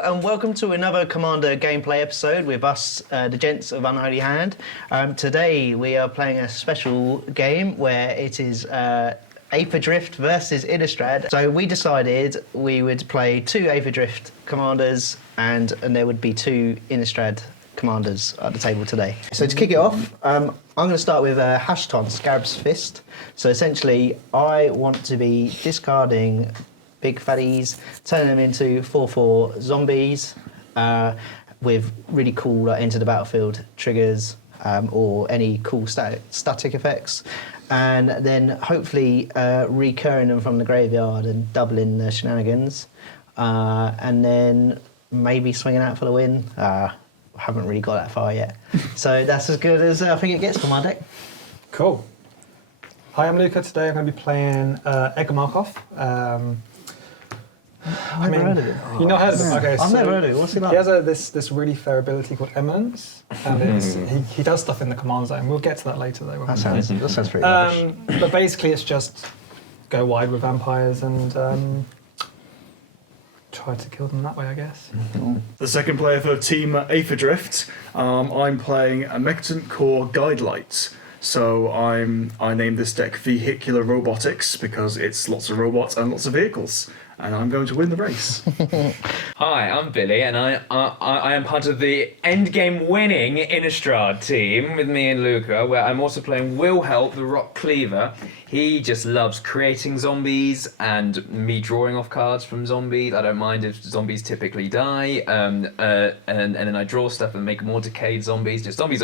Hello and welcome to another Commander gameplay episode with us, the gents of Unholy Hand. Today we are playing a special game where it is Aetherdrift versus Innistrad. So we decided we would play 2 Aetherdrift commanders and there would be 2 Innistrad commanders at the table today. So to kick it off, I'm going to start with Hashaton, Scarab's Fist. So essentially I want to be discarding big fatties, turn them into 4/4 zombies with really cool enter the battlefield triggers or any cool static effects, and then hopefully recurring them from the graveyard and doubling the shenanigans, and then maybe swinging out for the win. Haven't really got that far yet, so that's as good as I think it gets for my deck. Cool. Hi, I'm Luca. Today I'm going to be playing Edgar Markov. I've never heard of it. You not heard of it? Okay, I've never heard of it. What's it like? He has this really fair ability called Eminence, and he does stuff in the command zone. We'll get to that later, though. That sounds pretty rubbish. But basically, it's just go wide with vampires and try to kill them that way, I guess. The second player for Team Aetherdrift, I'm playing a Mendicant core Guidelight. So I named this deck Vehicular Robotics because it's lots of robots and lots of vehicles. And I'm going to win the race. Hi, I'm Billy, and I am part of the endgame winning Innistrad team with me and Luca, where I'm also playing Wilhelt, the Rotcleaver. He just loves creating zombies and me drawing off cards from zombies. I don't mind if zombies typically die, and then I draw stuff and make more decayed zombies. Just zombie.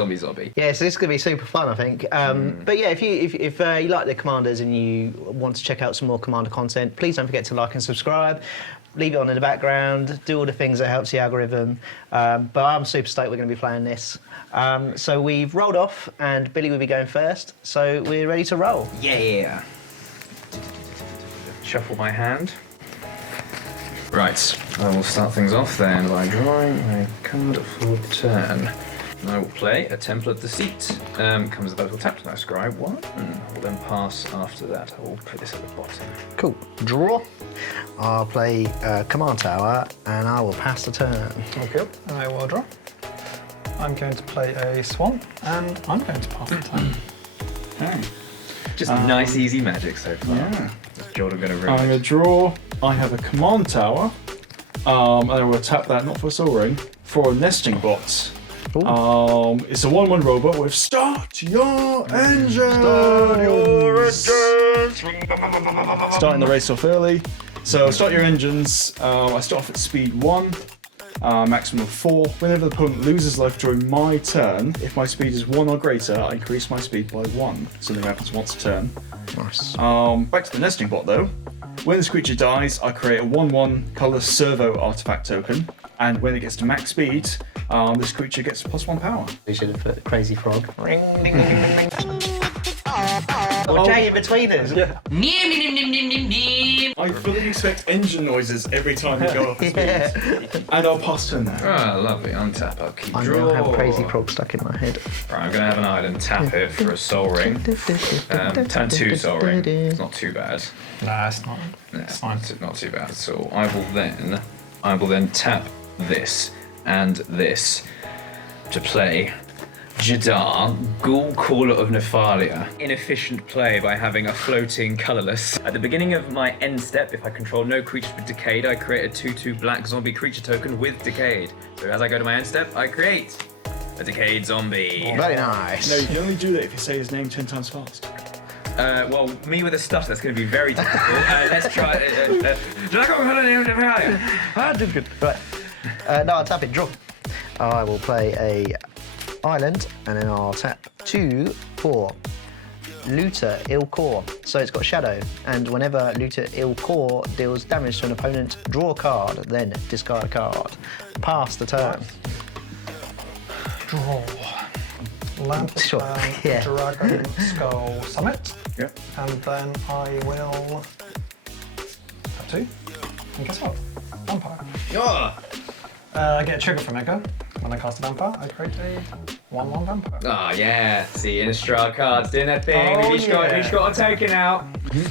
Yeah, so this is going to be super fun, I think. But yeah, if you like the commanders and you want to check out some more commander content, please don't forget to like and subscribe. Leave it on in the background, do all the things that helps the algorithm. But I'm super stoked we're going to be playing this. So we've rolled off and Billy will be going first. So we're ready to roll. Yeah. Shuffle my hand. Right, I will start things off then by drawing a card for turn. I will play a Temple of Deceit. Comes the battle tapped, and I scribe 1. I will then pass after that. I will put this at the bottom. Cool. Draw. I'll play Command Tower and I will pass the turn. Okay, I will draw. I'm going to play a Swan, and I'm going to pass the turn. Okay. Just nice, easy magic so far. Yeah. Is Jordan going to ruin I'm going to draw. I have a Command Tower. And I will tap that, not for a Soul Ring, for a Nesting Bot. It's a 1/1 robot with Start Your Engines! Start your engines! Starting the race off early. So start your engines. I start off at speed 1, maximum of 4. Whenever the opponent loses life during my turn, if my speed is 1 or greater, I increase my speed by 1. Something happens once a turn. Nice. Back to the Nesting Bot though. When this creature dies, I create a 1/1 colour servo artifact token, and when it gets to max speed, this creature gets +1 power. We should have put Crazy Frog. Ring, ding, ding, ding, ding. Or Jay in between us. Yeah. I fully expect engine noises every time you go off speed. And I'll pass turn now. Ah, lovely. Untap. I'll keep I draw. now have Crazy Frog stuck in my head. Right, I'm going to have an island, tap it for a Soul Ring. Turn 2 Soul Ring. It's not too bad. Nah, it's not. Yeah, It's fine. not too bad at all. I will then tap this and this to play Jadar, Ghoul Caller of Nephalia. Inefficient play by having a floating colourless. At the beginning of my end step, if I control no creatures with Decayed, I create a 2/2 black zombie creature token with Decayed. So as I go to my end step, I create a Decayed zombie. Very nice. No, you can only do that if you say his name 10 times fast. Well, me with a stutter, that's going to be very difficult. Let's try it. I did good. Right. No, I'll tap it. Draw. I will play a island, and then I'll tap 2 for Looter Ill Core. So it's got Shadow, and whenever Looter Ill Core deals damage to an opponent, draw a card, then discard a card. Pass the turn. Draw. Lamp Sure. Yeah. Dragon Skull Summit. Yep. And then I will tap 2. And guess what? Vampire. Yeah. I get a trigger from Edgar. When I cast a vampire, I create a 1/1 vampire. Oh yeah, see Innistrad cards doing their thing. Oh, We've each got a token out.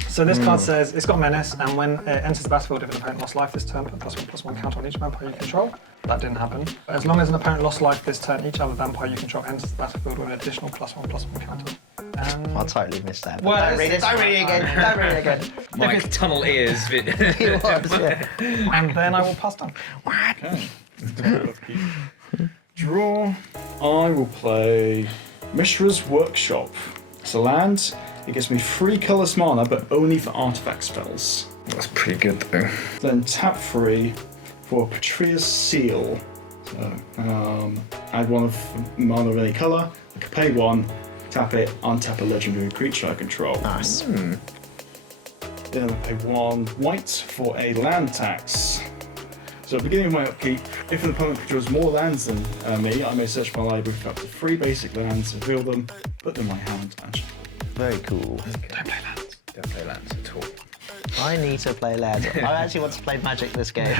So this card says it's got menace, and when it enters the battlefield, if an opponent lost life this turn, put +1/+1 counter on each vampire you control. That didn't happen. But as long as an opponent lost life this turn, each other vampire you control enters the battlefield with an additional +1/+1 counter. I totally missed that. Well, Don't read it. Don't read it again. Don't read it again. Mike, tunnel ears. It was, yeah. And then I will pass down. Okay. Draw. I will play Mishra's Workshop. It's a land. It gives me 3 colourless mana, but only for artifact spells. That's pretty good though. Then tap 3 for Patria's Seal. So, add 1 of mana of any colour. I can pay 1, tap it, untap a legendary creature I control. Nice. Then I pay 1 white for a land tax. So at the beginning of my upkeep, if an opponent controls more lands than me, I may search my library for up to 3 basic lands, reveal them, put them in my hand, and shuffle. Very cool. Don't play lands. Don't play lands at all. I need to play lads. I actually want to play Magic this game.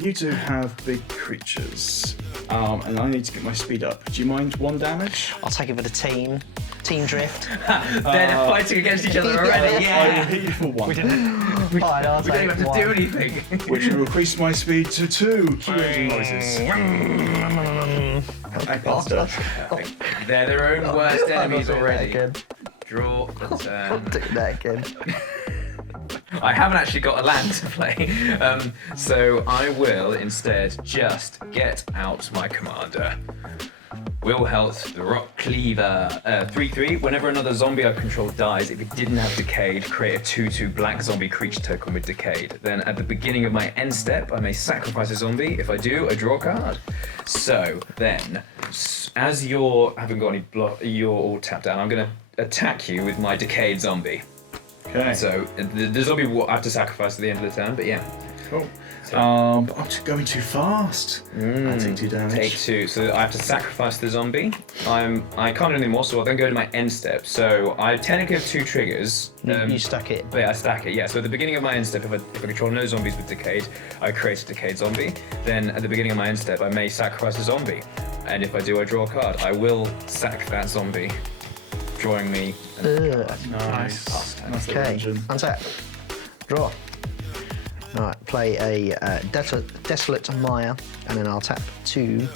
You two have big creatures, and I need to get my speed up. Do you mind 1 damage? I'll take it for the team. Team drift. They're fighting against each other already. I will hit you for 1. Fine, I'll We don't take even have to one. do anything. Which will increase my speed to 2. Cue engine noises. I passed it. They're their own worst enemies already. Again. Draw the turn. Do that again. I haven't actually got a land to play, so I will instead just get out my commander. Wilhelt, the Rotcleaver, 3/3. Whenever another zombie I control dies, if it didn't have Decayed, create a 2/2 black zombie creature token with Decayed. Then at the beginning of my end step, I may sacrifice a zombie. If I do, I draw a card. So then, as you're haven't got any block, you're all tapped down. I'm gonna attack you with my Decayed zombie. Okay. So the zombie will have to sacrifice at the end of the turn, but yeah. Cool. But I'm going too fast. I take 2 damage. Take 2, so I have to sacrifice the zombie. I can't do anything more, so I'll then go to my end step. So I technically have 2 triggers. You stuck it. But I stack it, yeah. So at the beginning of my end step, if I control no zombies with Decayed, I create a Decayed zombie. Then at the beginning of my end step, I may sacrifice a zombie. And if I do, I draw a card. I will sack that zombie, drawing me. Nice. That's the Okay. engine. Untap. Draw. Alright, play a Desolate Mire, and then I'll tap 2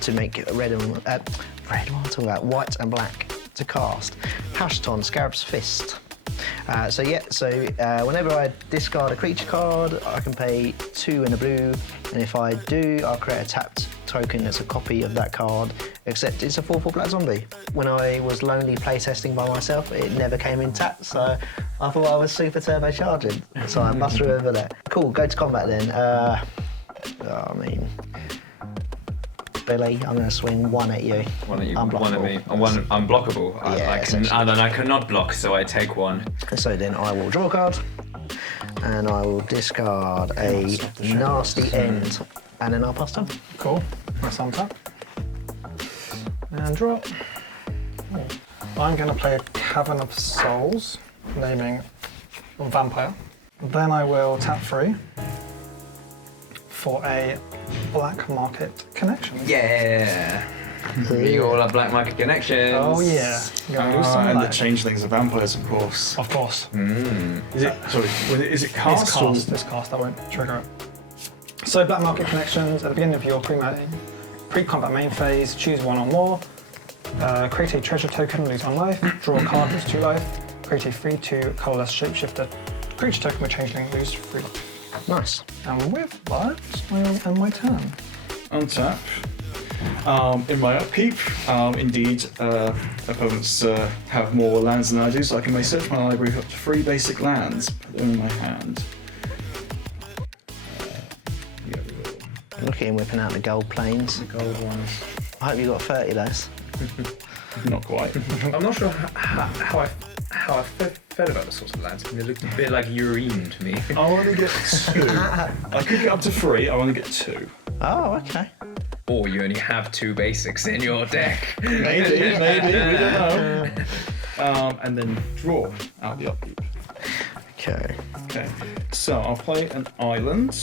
to make red and what am I talking about? White and black to cast. Hashaton, Scarab's Fist. Whenever I discard a creature card, I can pay 2 in a blue, and if I do, I'll create a tapped token that's a copy of that card, except it's a 4/4 black zombie. When I was lonely playtesting by myself, it never came in tapped, so I thought I was super turbocharging, so I must remember that. Cool, go to combat then. Billy, I'm going to swing 1 at you. One at you, Unblockable. one at me. I'm unblockable. Yeah, And then I cannot block, so I take 1. So then I will draw a card, and I will discard a nasty end, and then I'll pass turn. Cool. Nice untap. And draw. I'm going to play a Cavern of Souls, naming Vampire. Then I will tap 3 for a Black Market Connection. Yeah. We all have black market connections. Oh yeah. Gonna lose some of And the that. changelings are vampires, of course. Of course. Is it? Sorry. Is it It's cast? or- cast. It's cast. That won't trigger it. So Black Market Connections at the beginning of your pre-combat main phase, choose 1 or more. Create a treasure token, lose 1 life. Draw a card, lose 2 life. Create a 3/2 colorless shapeshifter creature token with changeling, lose 3 life. Nice. And with that, I end my turn. Untap. In my upkeep, indeed, opponents have more lands than I do, so I can may search my library for up to 3 basic lands, put them in my hand. Yeah, we will. Look at him whipping out the gold planes. The gold ones. I hope you got 30 of those. Not quite. I'm not sure how I felt about the sorts of lands. They looked a bit like urine to me. I want to get 2. I could get up to 3, I want to get 2. Oh, okay. Or you only have 2 basics in your deck. Maybe, we don't know. And then draw out the upkeep. Okay. Okay, so I'll play an island.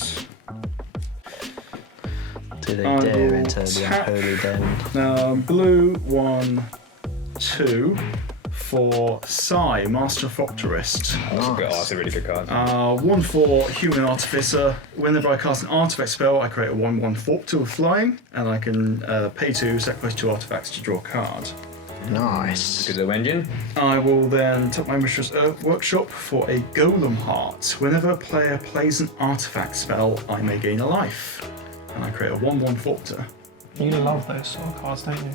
Do they I dare will enter the tap. unholy den? Blue 1, 2 for for Sai, Master of Optorist. That's a really good card. 1/4 Human Artificer. Whenever I cast an artifact spell, I create a 1/1 Thorpter with flying, and I can pay 2, sacrifice 2 artifacts to draw a card. Nice. Good little engine. I will then tap my Mistress Earth Workshop for a Golem Heart. Whenever a player plays an artifact spell, I may gain a life, and I create a 1/1 Thorpter. You love those sort of cards, don't you?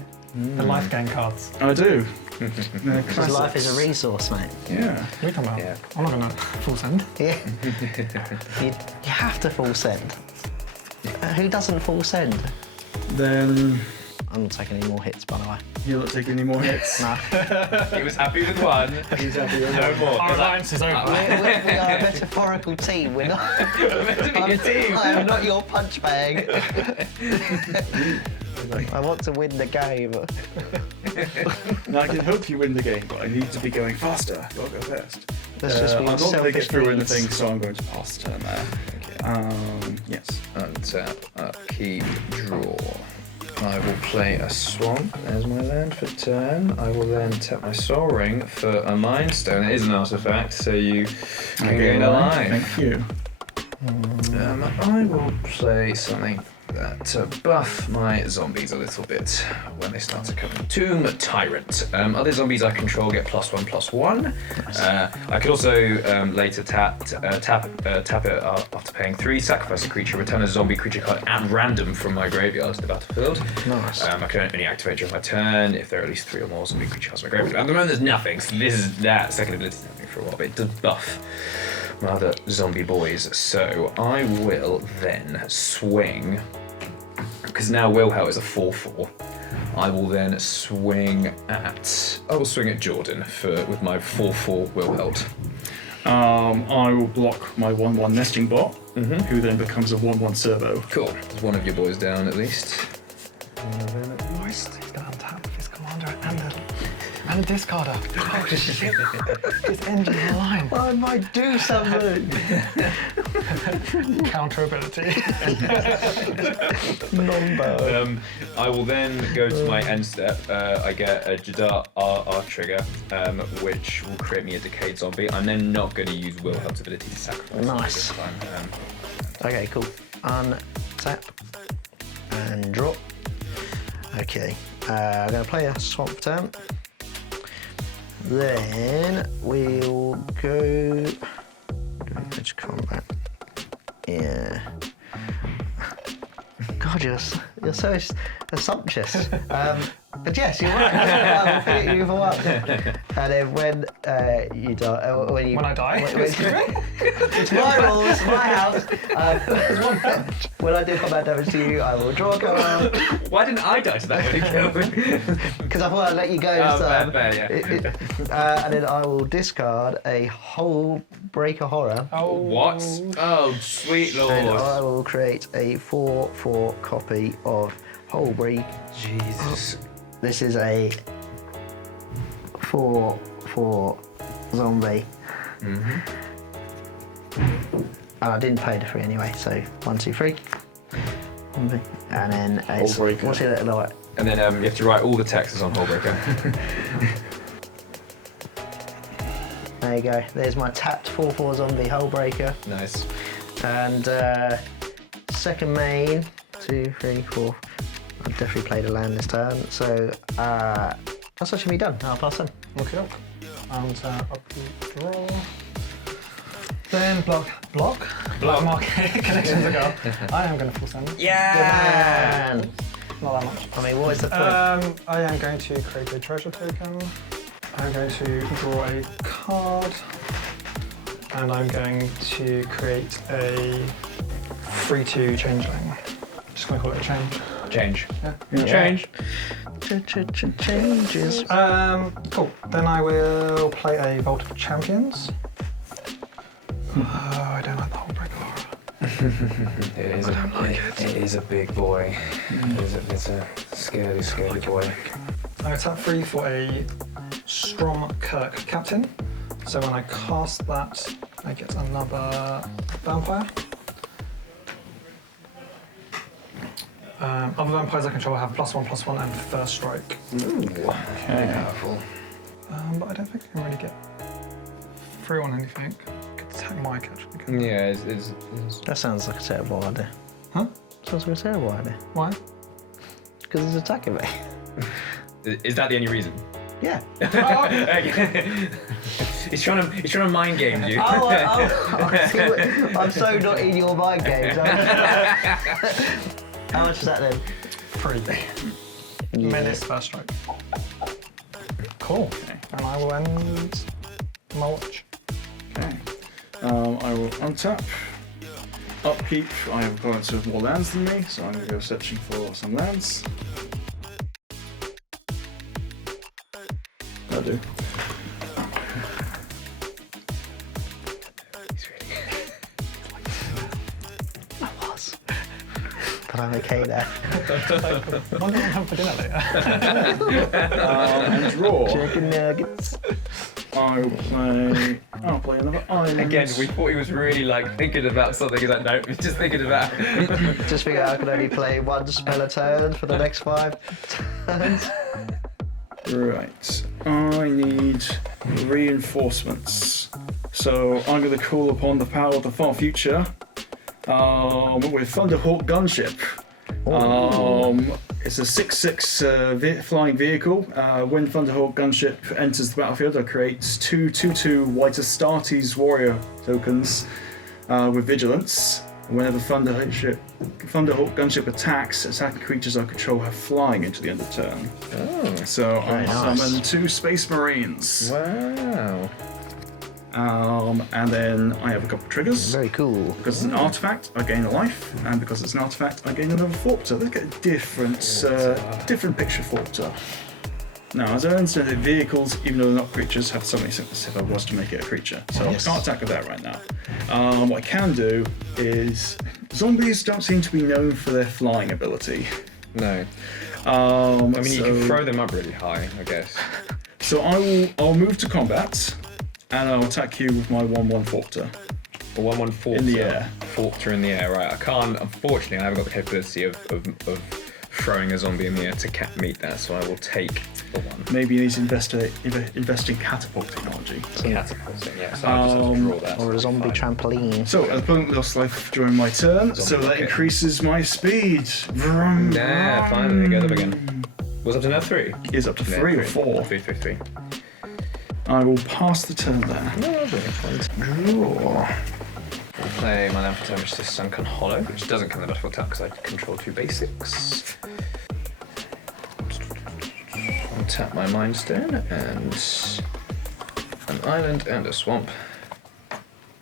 The life gain cards. I do. Because life is a resource, mate. Yeah. We come out. Yeah. I'm not gonna full send. Yeah. you have to full send. Who doesn't full send? Then I'm not taking any more hits, by the way. you're not taking any more hits. Nah. He was happy with one. He's happy with No more. Our alliance is over. We are a metaphorical team. We're not. We're meant to be a team. I am not your punch bag. I want to win the game. Now, I can help you win the game, but I need to be going faster. Gotta go fast. Let's just be I'm not going to get selfish through needs. anything, so I'm going to pass the turn there. Yes. Untap, upkeep, draw. I will play a swamp. There's my land for turn. I will then tap my Soul Ring for a Mind Stone. It is an artifact, so you can gain a life. Thank you. I will play something to buff my zombies a little bit when they start to come in. Tomb Tyrant. Other zombies I control get +1/+1. I could also later tap it after paying 3, sacrifice a creature, return a zombie creature card at random from my graveyard to the battlefield. Nice. I can only activate during my turn if there are at least 3 or more zombie creature cards in my graveyard. At the moment there's nothing, so this is that second ability is nothing for a while, but it does buff my other zombie boys. So I will then swing, because now Wilhelt is a 4/4. I will then swing at Jordan with my 4/4 Wilhelt. I will block my 1/1 nesting bot, who then becomes a 1/1 servo. Cool. There's one of your boys down at least. He's gonna untap his commander and a discarder. Oh shit. His engine in line. I might do something. Counter ability. Number. I will then go to my end step. I get a Jadar R trigger, which will create me a decayed zombie. I'm then not going to use Wilhelt's ability to sacrifice Nice. this time. Okay, cool. Untap and drop. Okay, I'm going to play a swamp turn. Then we'll go edge combat. Yeah. God, you're so assumptuous. But yes, you're right. I will forget you for one. And then when you die, When I die? it's my rules, my house. When I do combat damage to you, I will draw a card. Why didn't I die to that when he killed me? Because I thought I'd let you go this time. Fair, yeah. And then I will discard a whole breaker horror. Oh. What? Oh, sweet And lord. I will create a 4/4 copy of Holbury. Jesus. This is a 4/4 zombie. And I didn't pay the 3 anyway, so 1, 2, 3. Zombie. And then a Hullbreaker. what's it like? And then you have to write all the texts on Hullbreaker. There you go. There's my tapped 4/4 zombie Hullbreaker. Nice. And second main, 2, 3, 4. I've definitely played a land this turn, so that's actually me done. I'll pass on. Look it up. And draw. Then block. Black market connections ago. I am going to full send. Yeah! Man. Not that much. I mean, what is the point? I am going to create a treasure token. I'm going to draw a card. And I'm going to create a 3/2 changeling. Just going to call it a change. Change. Yeah. Change. Changes. Cool. Then I will play a Vault of Champions. Oh, I don't like the whole break aura. It is a big boy. It's a scary boy. I'm going to tap 3 for a Stromkirk Captain. So when I cast that, I get another vampire. Other vampires I control have +1/+1 and first strike. Ooh, very powerful. But I don't think I can really get through on anything. I could attack Mike actually. couldn't I? Yeah, it's That sounds like a terrible idea. Huh? Sounds like a terrible idea. Why? Because it's attacking me. Is that the only reason? Yeah. He's trying to mind game you. I'm so not in your mind games. How much is that then? 3. Menace first strike. Cool. Okay. And I will end my watch. Okay. I will untap. Upkeep. I have opponents with more lands than me, so I'm going to go searching for some lands. I do. I was. But I'm okay now. What do I have for dinner later? And draw. Chicken nuggets. I'll play another island. Again, we thought he was really like thinking about something. He's like, no, he's just thinking about. Just figure out I can only play one spell a turn for the next 5 turns. Right. I need reinforcements. So I'm going to call upon the power of the far future with Thunderhawk Gunship. It's a 6/6 flying vehicle. When Thunderhawk Gunship enters the battlefield, I create 2/2/2 White Astartes warrior tokens with vigilance. Whenever Thunderhawk Gunship attacks, attacking creatures I control have flying into the end of turn. Oh, So I nice. summon 2 Space Marines. wow. And then I have a couple of triggers. Very cool. Because it's an artifact, I gain a life, and because it's an artifact, I gain another Thopter. Look at a different picture Thopter. Now, as I understand it, vehicles, even though they're not creatures, have something if I was to make it a creature. So Yes. I can't attack with that right now. What I can do is... Zombies don't seem to be known for their flying ability. No. I I mean, you can throw them up really high, I guess. So I'll move to combat, and I'll attack you with my 1/1 Thopter. A 1/1 Thopter. In the air. Thopter in the air, right. I can't, unfortunately, I haven't got the capability of throwing a zombie in the air to meet that, so I will take the 1. Maybe you need to invest in catapult technology. Catapulting, yeah, so I just have to draw that. Or a zombie trampoline. So, an opponent lost life during my turn, so that rocket. increases my speed. Vroom, Yeah, vroom. finally, go up again. Was up to now 3? Is up to 3 or 4. 3. I will pass the turn there. Draw. I'll play my land for turn, which is Sunken Hollow, which doesn't come in the battlefield tap because I control 2 basics. I'll tap my Mind Stone and an island and a swamp.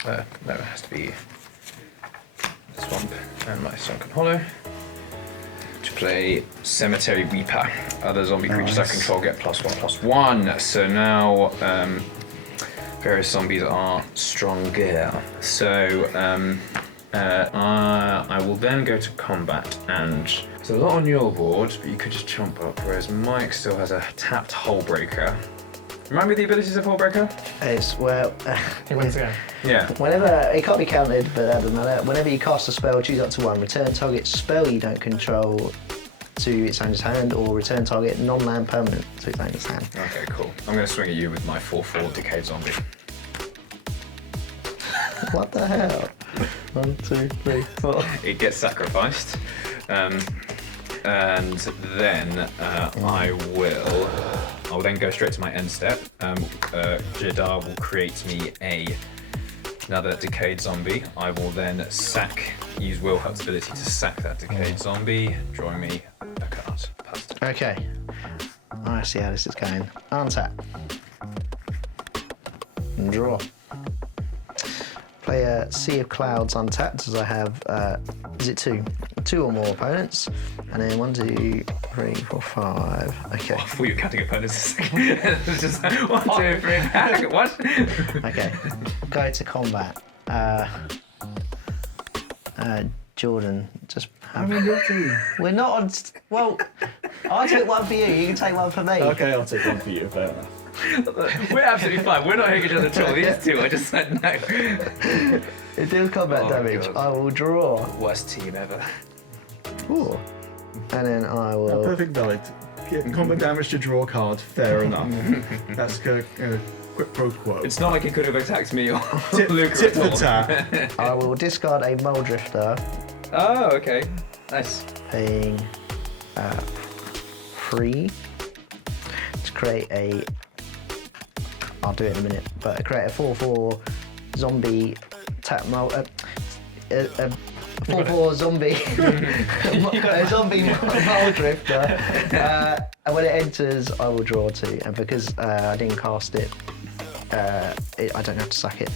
No, it has to be a swamp and my Sunken Hollow. To play Cemetery Reaper. Other zombie creatures I control get +1/+1. So now various zombies are stronger. So I will then go to combat, and there's a lot on your board, but you could just jump up, whereas Mike still has a tapped Hullbreaker. Remind me of the abilities of Hullbreaker? It's, well, He wins again. Yeah. whenever, it can't be counted, but that doesn't matter. Whenever you cast a spell, choose up to 1. Return target spell you don't control to its owner's hand, or return target non-land permanent to its owner's hand. Okay, cool. I'm going to swing at you with my 4/4 Decayed Zombie. What the hell? 1, 2, 3, 4. It gets sacrificed. And then I'll then go straight to my end step. Jadar will create me another Decayed Zombie. I will then use Wilhelt's ability to sack that Decayed Zombie, drawing me a card. Past it. Okay. I see how this is going. Untap. And draw. Play a Sea of Clouds untapped, as I have, is it 2? 2 or more opponents. And then 1, 2, 3, 4, 5. Okay. I thought you were counting opponents a second. It was just 1, 2, 3, what? Okay. Go to combat. Jordan, just. We're not on. Well, I took 1 for you. You can take 1 for me. Okay, I'll take 1 for you, fair enough. We're absolutely fine. We're not hitting each other at all. These two, I just said no. It deals combat Oh, damage. God. I will draw. Worst team ever. Ooh. And then I will. Perfect valid combat damage to draw a card. Fair enough. That's quid pro quo. It's not like he could have attacked me or Tip Luca for at all. tat. I will discard a Mole Drifter, Oh, okay. Nice. paying 3 to create a. I'll do it in a minute, but create a 4/4 zombie tap mole. A 4/4 zombie. A zombie Mole Drifter. And when it enters, I will draw 2. And because I didn't cast it, I don't have to sack it.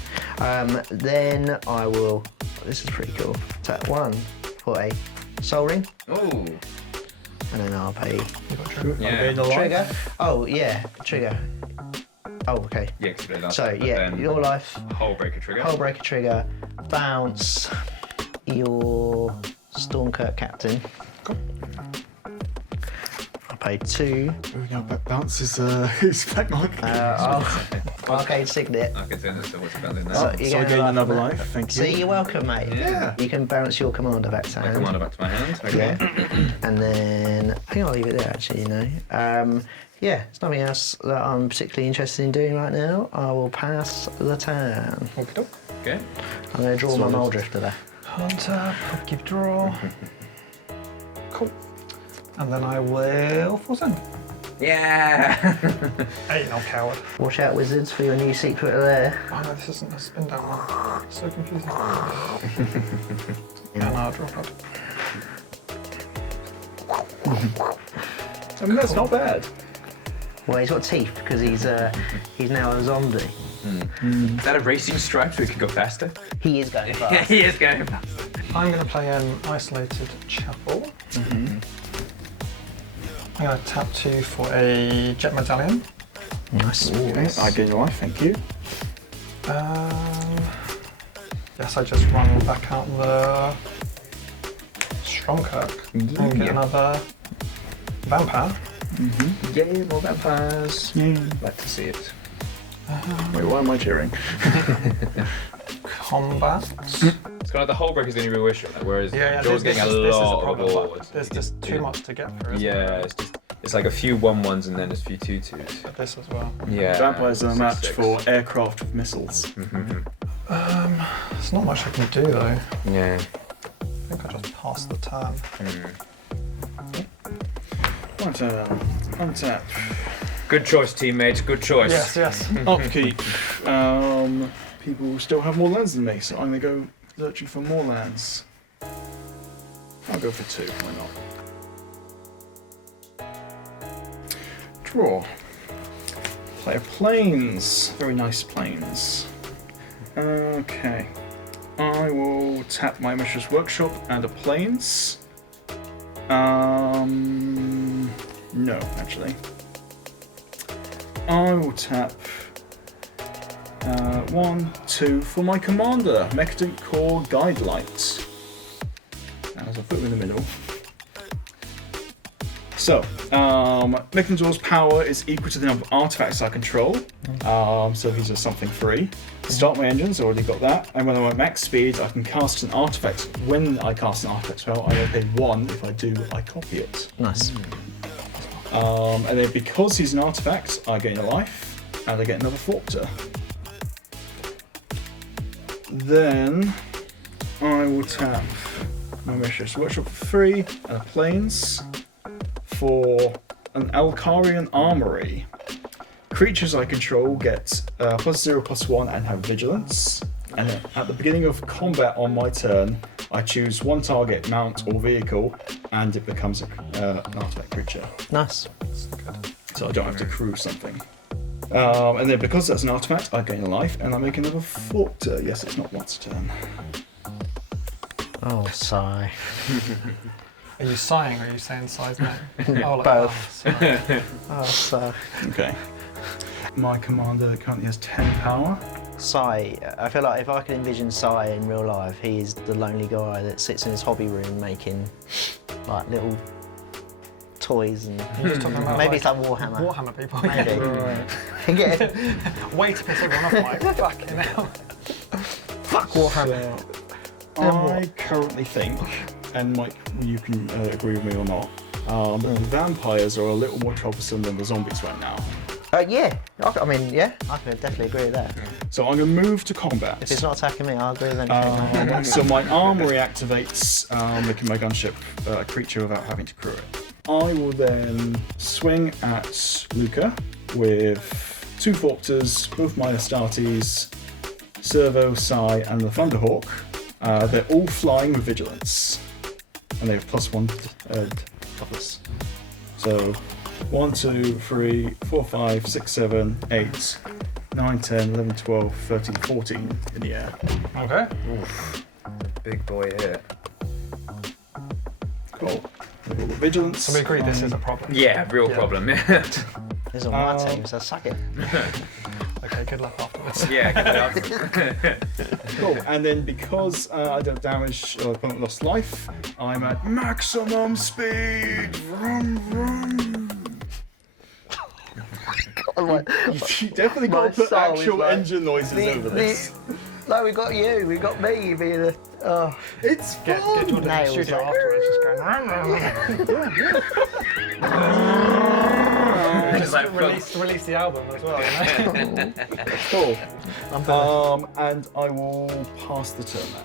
Then I will. This is pretty cool. Tap 1 for a Soul Ring, Oh. and then I'll pay Yeah. trigger. Oh yeah, trigger. Oh okay. Yeah, 'cause they last, So but yeah, then your life, Hull breaker trigger. Hull Breaker trigger, bounce your Stormkirk captain. I paid 2. Bounce is black market. Arcade Signet. I can turn this over to Banlist So now. you So I get gain another from that. life. Thank you. See, you're welcome, mate. Yeah. You can bounce your commander back to My hand. commander back to my hand. Okay. Yeah. And then I think I'll leave it there actually, yeah, there's nothing else that I'm particularly interested in doing right now. I will pass the turn. Okay. Okay. I'm going to draw my Mole Drifter there. Untap, give draw. Cool. And then I will force in. Yeah. Hey, no coward. Watch out, wizards, for your new secret lair. Oh no, this isn't a spin down one. So confusing. And I'll draw a card. I mean, that's not bad. Well, he's got teeth because he's now a zombie. Is that a racing stripe so we can go faster? He is going Yeah, fast. he is going fast. I'm going to play an Isolated Chapel. I'm going to tap 2 for a Jet Medallion. Nice. Okay, I gain a life. Thank you. Yes, I just run back out the Stormkirk and get another Vampire. Yeah, more vampires. Yeah. Like to see it. Wait, why am I cheering? Combat. It's kind of the Hull breaker is the only real issue, whereas Yeah, Jaws this getting is a a lot of problem. awards. There's just too much to get through. Isn't Yeah, It? it's like a few 1/1s and then there's a few 2/2s. But this as well. Yeah. Vampires are a match 6/6. for aircraft with missiles. There's not much I can do though. Yeah. I think I just passed the turn. One turn. Untap. Good choice, teammate. Good choice. Yes. Upkeep. People still have more lands than me, so I'm gonna go searching for more lands. I'll go for 2. Why not? Draw. Play a plains. Very nice plains. Okay. I will tap my Mishra's Workshop and a plains. No, actually. I will tap 1, 2 for my commander, Mendicant Core Guidelight. As I put him in the middle. So, Mendicant's power is equal to the number of artifacts I control. So he's just something free. Start my engines, already got that. And when I'm at max speed, I can cast an artifact. When I cast an artifact spell, I will pay 1. If I do, I copy it. Nice. And then because he's an artifact, I gain a life, and I get another Forter. Then I will tap my Mishra's Workshop for 3 and a Plains for an Alcarian Armory. Creatures I control get +0/+1 and have Vigilance. And at the beginning of combat on my turn, I choose one target, mount, or vehicle, and it becomes an artifact creature. Nice. So I don't have to crew something. And then because that's an artifact, I gain a life, and I make another Forter. Yes, it's not once a turn. Oh, sigh. Are you sighing or are you saying size now? Oh, like, Both. Oh, sorry. Oh, sigh. Okay. My commander currently has 10 power. Sai, I feel like if I could envision Sai in real life, he is the lonely guy that sits in his hobby room making like little toys and You're just talking about maybe it's like Warhammer. Warhammer people. Maybe. Yeah. Get it? Way to piss everyone off, like, fucking hell. Fuck Warhammer. I currently think, and Mike, you can agree with me or not, Vampires are a little more troublesome than the zombies right now. Yeah, I mean, yeah, I could definitely agree with that. So I'm going to move to combat. If it's not attacking me, I'll agree with anything. So my arm reactivates, making my gunship a creature without having to crew it. I will then swing at Luca with 2 Thopters, both my Astartes, Servo, Psy, and the Thunderhawk. They're all flying with Vigilance, and they have +1 toughness. So 1, 2, 3, 4, 5, 6, 7, 8, 9, 10, 11, 12, 13, 14 in the air. Okay. Oof. Big boy here. Cool. Vigilance. So we agree this is a problem. Yeah, real problem. This is on my team, so suck it. Okay, good luck afterwards. Yeah, good. Cool. And then because I don't damage or opponent lost life, I'm at maximum speed. Vroom, vroom. You definitely got to put soul is actual like- engine noises over this. No, we got you, we got me being a. Oh. It's Get fun. Jordan in the Nails, studio like- afterwards, just going just release the album as well. You know? Cool. And I will pass the turn now.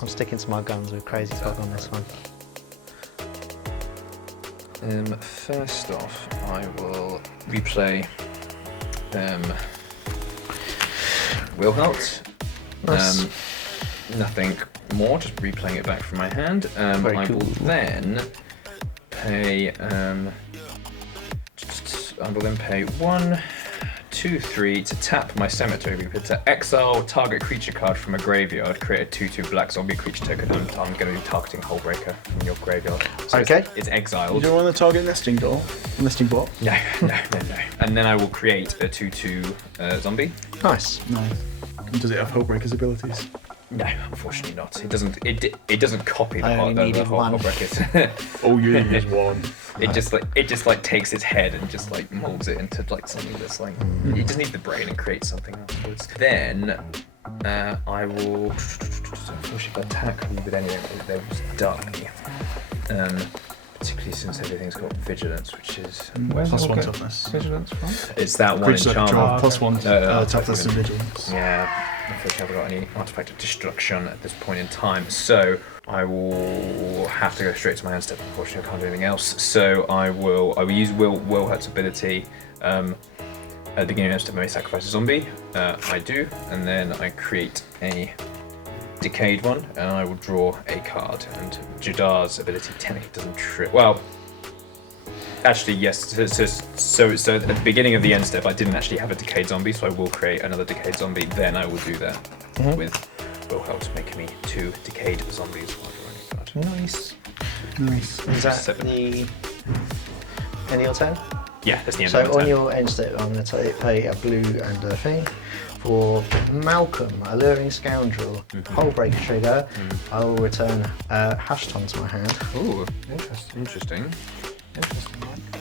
I'm sticking to my guns with Crazy Fog on this one. First off, I will replay Wilhelt. Nice. Nothing more, just replaying it back from my hand. Very I cool. will then pay. I will then pay 1, 2, 3 to tap my Cemetery Reaper to exile target creature card from a graveyard. Create a 2/2 black zombie creature token. I'm going to be targeting Hullbreaker from your graveyard. So Okay. It's You exiled. don't want to target nesting block? No. And then I will create a 2/2 zombie. Nice. No. Does it have Hullbreaker's abilities? No, unfortunately not. It doesn't. It doesn't copy the I only needed one. Hullbreakers. All you need is one. It just like takes its head and just like molds it into like something that's like it just needs the brain and creates something afterwards. Then I will unfortunately attack me with anything they will just die. Particularly since everything's got vigilance, which is Where's Plus it all 1 go? toughness. Vigilance from? it's that one Creature enchantment. control, +1 No, toughness and vigilance. Yeah, unfortunately I haven't got any artifact of destruction at this point in time, so I will have to go straight to my hand step. Unfortunately, I can't do anything else. So I will use Wilhelt's ability. At the beginning of the step, I may sacrifice a zombie. I do, and then I create a decayed one, and I will draw a card. And Jadar's ability technically doesn't trip. Well, actually, yes. So at the beginning of the end step, I didn't actually have a decayed zombie, so I will create another decayed zombie. Then I will do that with Wilhelt, making me 2 decayed zombies while drawing a card. Nice. Nice. Is that Seven. the end of your turn? Yeah, that's the end So of my on turn. your end step, I'm going to play a blue and a thing. For Malcolm, Alluring Scoundrel, Hullbreaker trigger, I will return Hashaton to my hand, Ooh, interesting.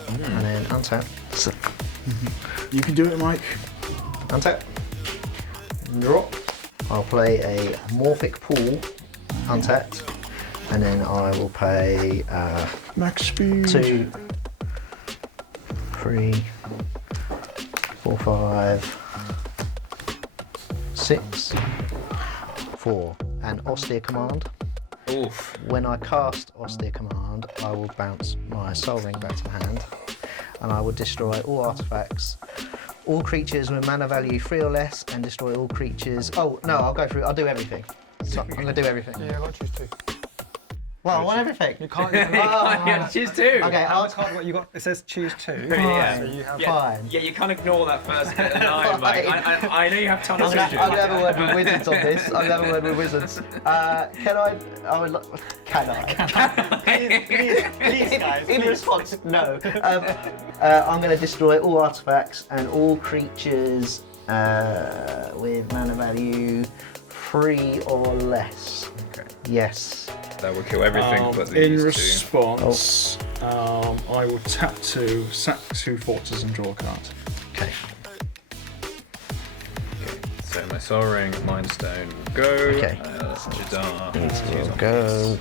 and then untap. You can do it, Mike. Untap. Drop. I'll play a Morphic Pool, untapped, and then I will pay Max speed. 2, 3, 4, 5, 6, 4, and Austere Command. Oof. When I cast Austere Command, I will bounce my Soul Ring back to the hand, and I will destroy all artifacts, all creatures with mana value 3 or less, and destroy all creatures. Oh no, I'll do everything. So I'm gonna do everything. Yeah, I got to choose 2. Well, I want everything. You can't. Yeah, choose 2. Okay, I'll I'll can't. You got. It says choose 2. Yeah. So you have. fine. Yeah, you can't ignore that first bit. No, like, I know you have tons of I'm gonna have a word with wizards on this. I'm gonna have a word with wizards. Can I? I would. Can I? Please, guys. In response, no. I'm going to destroy all artifacts and all creatures with mana value 3 or less. Okay. Yes. That will kill everything but In these 2. response, I will tap 2, sack 2 fortresses and draw a card. Okay. So my Soul Ring, Mind Stone will go. Okay. Jadar. Go.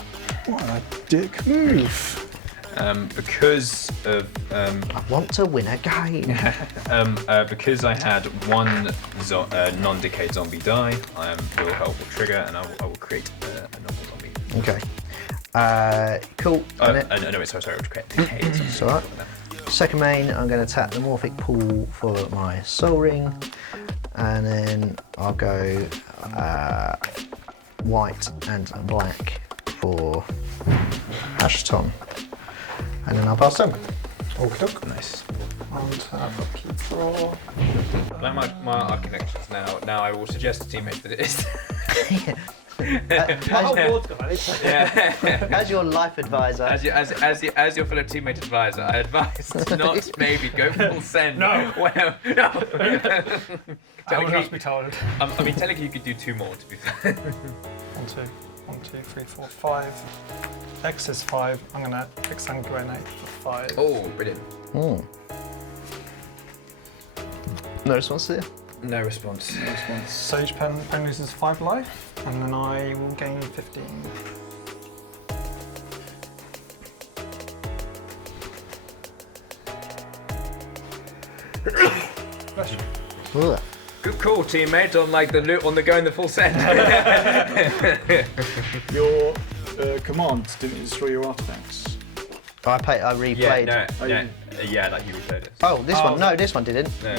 What a dick move. Because of I want to win a game. because I had one non-decayed zombie die, Wilhelt will trigger, and I will create a normal zombie. Okay. Cool. No, sorry, I will create decayed zombie. It's alright. Second main, I'm going to tap the Morphic Pool for my Soul Ring, and then I'll go white and black for Hashaton, and then I'll pass them. Okay. Nice. And upkeep draw. Like my connections now. I will suggest to teammates that it is. As your life advisor. As your fellow teammate advisor, I advise to not maybe go full send. No. Well, no. I will not be told. I mean, technically you could do 2 more, to be fair. 1, 2, 3, 4, 5. X is 5. I'm gonna exsanguinate for 5. Oh, brilliant. No response there. No response. Sage Pen loses 5 life, and then I will gain 15. Bless you. Ugh. Good call, teammate, on the going the full send. Your command didn't destroy your artifacts. I replayed. Like you replayed it. Oh, this one. No, this one didn't. No.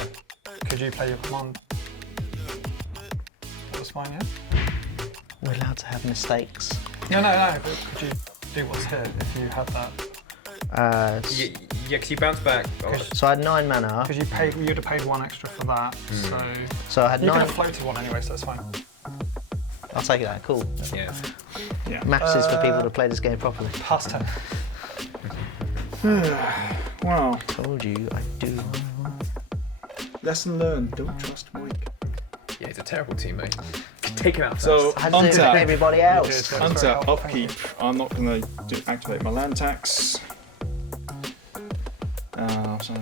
Could you play your command? That was fine, yeah? We're allowed to have mistakes. No, but could you do what's here if you had that? Yeah, because you bounce back. So I had 9 mana. Because you'd have paid 1 extra for that, So I had you could 9. have floated 1 anyway, so that's fine. I'll take that. Cool. Yeah. Maths is for people to play this game properly. Past 10. Wow. Told you I do. Lesson learned. Don't trust Mike. Yeah, he's a terrible teammate. Take him out first. So I had to do it with untap. everybody else. did. That's very Untap, helpful, upkeep. I'm not going to activate my land tax. So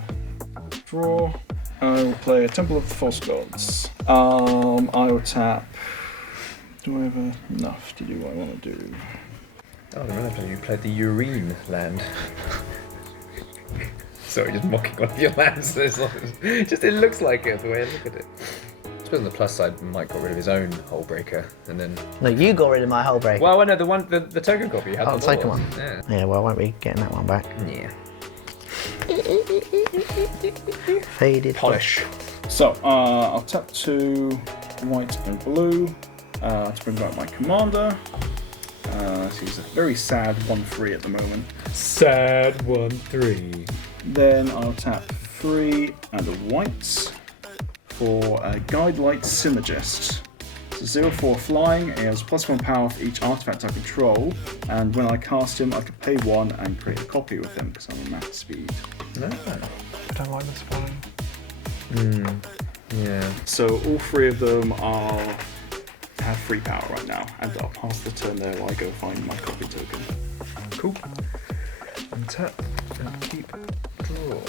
draw. I will play a Temple of the False Gods. I will tap. Do I have enough to do what I want to do? Oh, I realised you played the Urine land. Sorry, just mocking one of your lands. It looks like it the way I look at it. I suppose on the plus side, Mike got rid of his own Hull Breaker, and then. No, you got rid of my whole break. Well, no, the token copy you had. Oh, the token Lord. one. Yeah. Yeah, well, I won't be getting that one back. Yeah. Faded. Polish. So I'll tap 2 white and blue to bring back my commander. He's a very sad 1/3 at the moment. Sad 1/3. Then I'll tap 3 and a white for a Guidelight Synergist. It's a 0/4 flying. He has +1 power for each artifact I control, and when I cast him, I can pay 1 and create a copy with him because I'm a max speed. No. I don't like this one. Yeah. So all 3 of them have 3 power right now, and I'll pass the turn there while I go find my copy token. Cool. Untap and keep draw.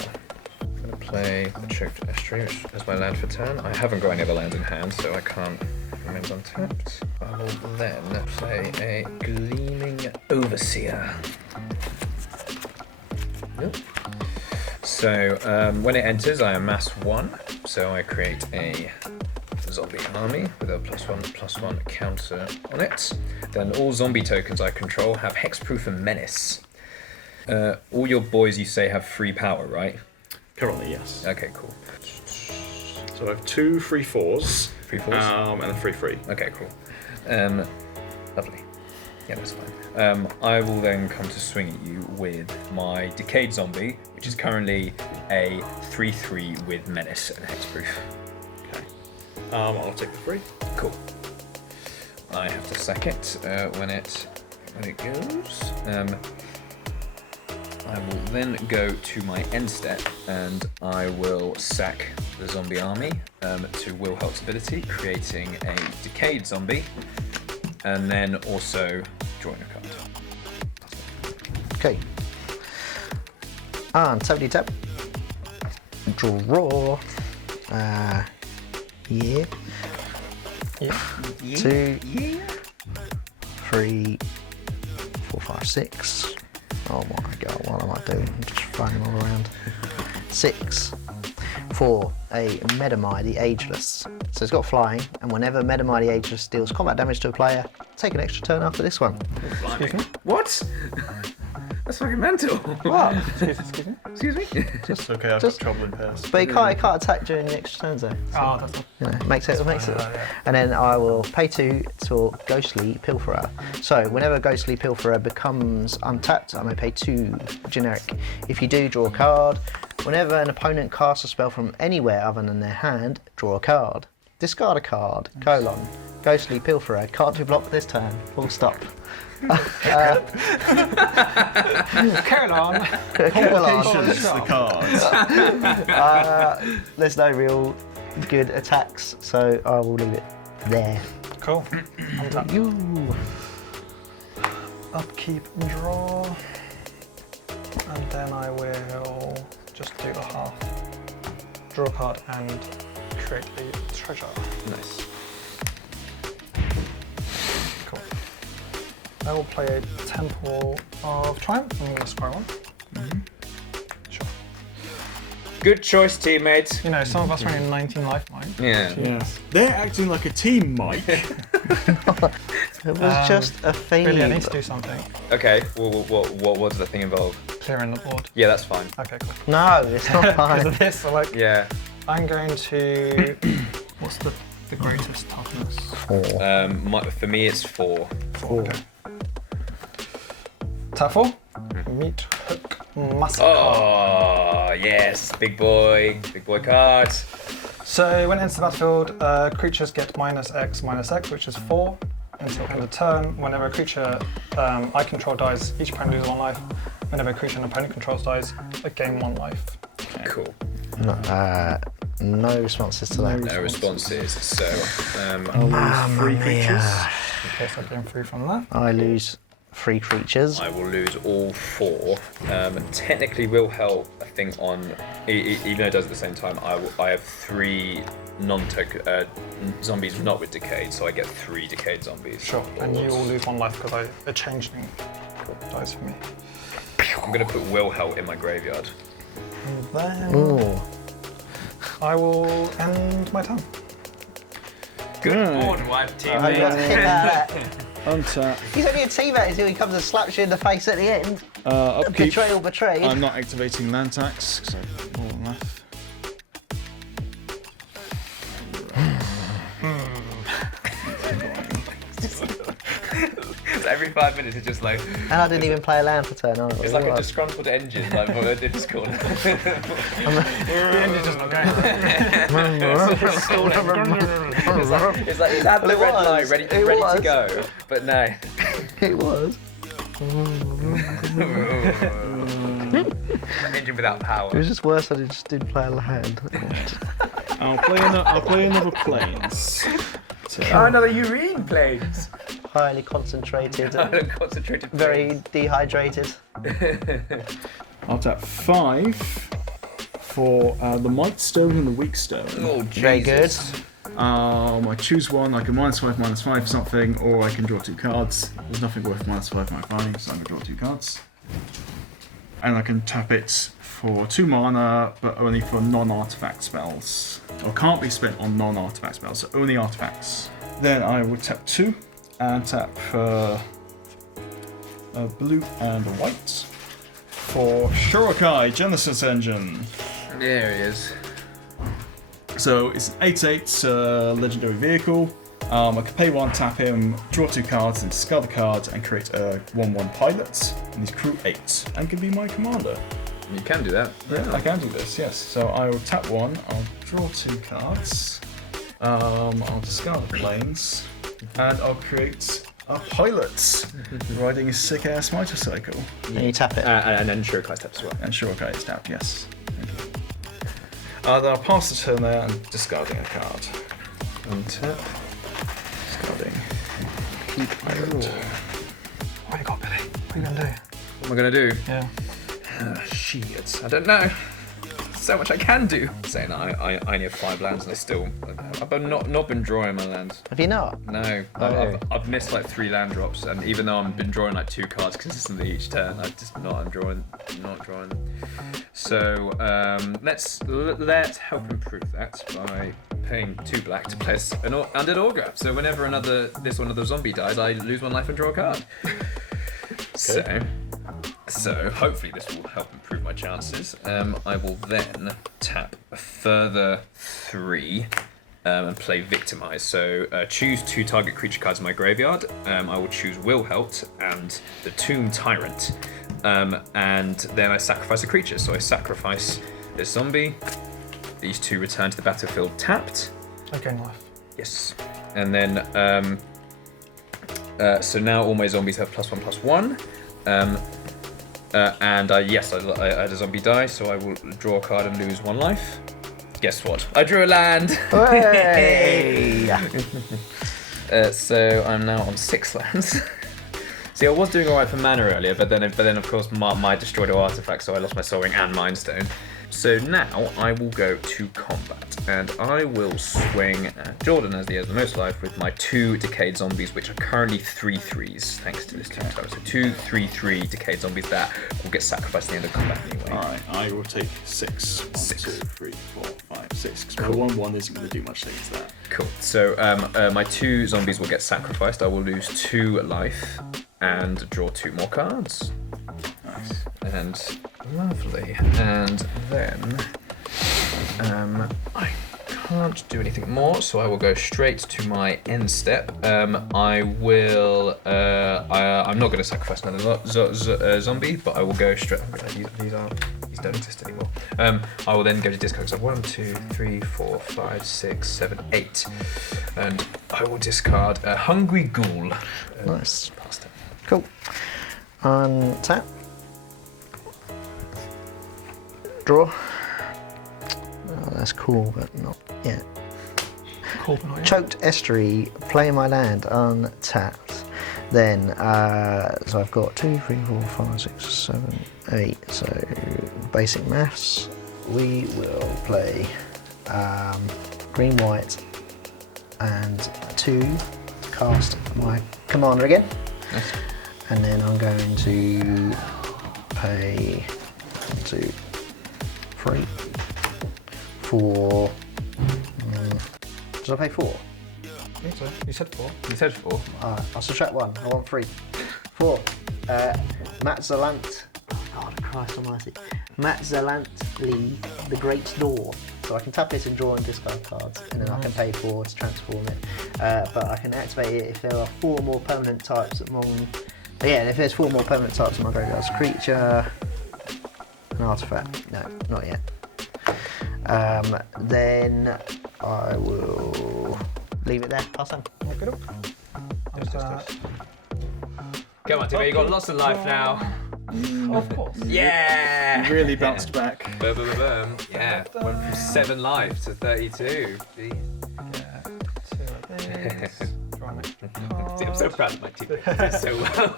I'm gonna play the Choked Estuary, which is my land for turn. I haven't got any other lands in hand, so I can't remain untapped. I will then play a Gleaming Overseer. Nope. So when it enters, I amass 1. So I create a zombie army with a +1/+1 counter on it. Then all zombie tokens I control have hexproof and menace. All your boys, you say, have 3 power, right? Currently, yes. Okay, cool. So I have 2 3/4s. 3/4s? And a 3/3. Okay, cool. Lovely. Yeah, that's fine. I will then come to swing at you with my Decayed Zombie, which is currently a 3/3 with menace and hexproof. Okay. I'll take the 3. Cool. I have to sack it when it goes. I will then go to my end step and I will sack the zombie army to Wilhelt's ability, creating a Decayed Zombie, and then also drawing a card. Okay. And 70 tap. Draw. Yeah. 2, 3, 4, 5, 6. Oh my god, what am I doing? I'm just throwing them all around. 6 for a Medamai the Ageless. So it's got flying, and whenever Medamai the Ageless deals combat damage to a player, take an extra turn after this one. Excuse me? What? That's fucking mental. What? Excuse me? Excuse me? It's okay, I've just- got trouble in pairs. But he can't attack during the extra turns though. Oh, that's not. You know, it makes it. yeah. And then I will pay 2 to Ghostly Pilferer. So whenever Ghostly Pilferer becomes untapped, I may pay 2 generic. If you do, draw a card. Whenever an opponent casts a spell from anywhere other than their hand, draw a card. Discard a card. : Ghostly Pilferer can't be blocked this turn. Full stop. Carry on. Complications, the cards. There's no real good attacks, so I will leave it there. Cool. Untap. You. Upkeep and draw. And then I will just do a half. Draw a card and create a treasure. Nice. Cool. I will play a Temple of Triumph. I'm going to scry one. Sure. Good choice, teammate. You know, some of us are only 19 life mine. Yeah. Yeah. They're acting like a team, Mike. It was just a thing. Really, I need to do something. Okay, well, what was the thing involved? Clearing the board. Yeah, that's fine. Okay, cool. No, it's not Because fine. of this, so like, Yeah. I'm going to. What's the greatest toughness? 4. For me, it's 4. 4. Tap 4. Meat Hook Massacre. Oh, yes. Big boy cards. So when it enters the battlefield, creatures get -X, which is 4 until end of turn. Whenever a creature I control dies, each opponent loses 1 life. Whenever a creature an opponent controls dies, I gain 1 life. Cool. No responses to that. No responses. So, I'll lose 3 creatures. Okay, so I gain 3 from that. I lose 3 creatures. I will lose all 4. Technically, Wilhelt, I think even though it does at the same time, I have 3 zombies not with decayed, so I get 3 decayed zombies. Sure. And you will lose 1 life because a changeling dies for me. I'm gonna put Wilhelt in my graveyard. And then Ooh. I will end my turn. Good board wipe, teammate. Untap. He's only a teammate until he comes and slaps you in the face at the end. Upkeep. Betrayal betrayed. I'm not activating land tax, because I've more than enough. Every 5 minutes, it's just like And I didn't even play a land for turn either. it's like a disgruntled engine, like on a Discord. The engine's just not going. It's like he's had the It red was. light ready It to was. go, but no. It was. Engine without It power. was just worse that I just didn't play a hand. I'll play another planes. Oh, another urine planes. Highly concentrated, Concentrated. very dehydrated. I'll tap 5 for the Might Stone and the Weak Stone. Oh, Very good. Jesus. I choose one, I can -5 something, or I can draw 2 cards. There's nothing worth -5, -5, so I'm going to draw 2 cards. And I can tap it for 2 mana, but only for non-artifact spells. Or can't be spent on non-artifact spells, so only artifacts. Then I would tap 2, and tap a blue and a white. For Shorokai, Genesis Engine. There he is. So it's an 8/8 legendary vehicle. I can pay 1, tap him, draw 2 cards, and discard the cards, and create a 1/1 pilot. And he's crew 8, and can be my commander. You can do that. Yeah, I can do this, yes. So I will tap 1, I'll draw 2 cards, I'll discard the planes, and I'll create a pilot riding a sick ass motorcycle. And you tap it. And then Shurikai steps as well. And Shorokai is tapped, yes. Then I'll pass the turn there and discarding a card. Untap. Discarding. Keep pilot. What you got, Billy? What are you going to do? What am I gonna do? Yeah. Shit. I don't know. so much I can do. Saying that, I only have 5 lands and I've not been drawing my lands. Have you not? No, I've missed like 3 land drops, and even though I've been drawing like 2 cards consistently each turn, I'm drawing. So let's help improve that by paying 2 black to play an Undead Augur. So whenever this one of the zombie dies, I lose 1 life and draw a card. So hopefully this will help improve my chances. I will then tap a further 3 and play Victimize. So choose 2 target creature cards in my graveyard. I will choose Wilhelt and the Tomb Tyrant. And then I sacrifice a creature. So I sacrifice this zombie. These 2 return to the battlefield tapped. Okay, life. Yes. And then, so now all my zombies have +1/+1. And I had a zombie die, so I will draw a card and lose 1 life. Guess what? I drew a land! Hey! So I'm now on 6 lands. See, I was doing alright for mana earlier, but then of course my destroyed all artifacts, so I lost my Soul Ring and Mind Stone. So now I will go to combat, and I will swing at Jordan, as he has the most life, with my 2 decayed zombies, which are currently 3/3s, thanks to this Tomb Tyrant. So 2 3/3 decayed zombies that will get sacrificed at the end of combat anyway. Alright, I will take 6. 1, 2, 3, 4, 5, 6. Because my 1/1 isn't going to do much against that. Cool. So my 2 zombies will get sacrificed. I will lose 2 life and draw 2 more cards. Nice. And lovely. And then I can't do anything more, so I will go straight to my end step. I will. I'm not going to sacrifice another zombie, but I will go straight. These don't exist anymore. I will then go to discard. So 1, 2, 3, 4, 5, 6, 7, 8, and I will discard a Hungry Ghoul. Nice. Past it. Cool. Untap. Draw. Oh, that's cool, but not yet. Cool, but not yet. Choked Estuary, play my land, untapped. Then, so I've got 2, 3, 4, 5, 6, 7, 8. So, basic maths. We will play green, white, and 2. Cast my commander again. Nice. And then I'm going to pay 1, 2, 3, 4. Did I pay 4? I think so. You said 4. You said 4. I'll subtract 1. I want 3. 4. Matt Zalant. Oh God, Christ Almighty. Matt Zalantly, the Great Door. So I can tap it and draw and discard cards, and then I can pay 4 to transform it. But I can activate it if there are 4 more permanent types among. Yeah, if there's 4 more permanent types in my graveyard. Creature, an artifact. No, not yet. Then I will leave it there. Pass on. Okay, look. Come on, Timmy, you got lots of life now. Of course. Yeah! Really bounced back. Boom, boom, boom, boom. Yeah, went from 7 life to 32. Jeez. See, I'm so proud of my team. They're so well.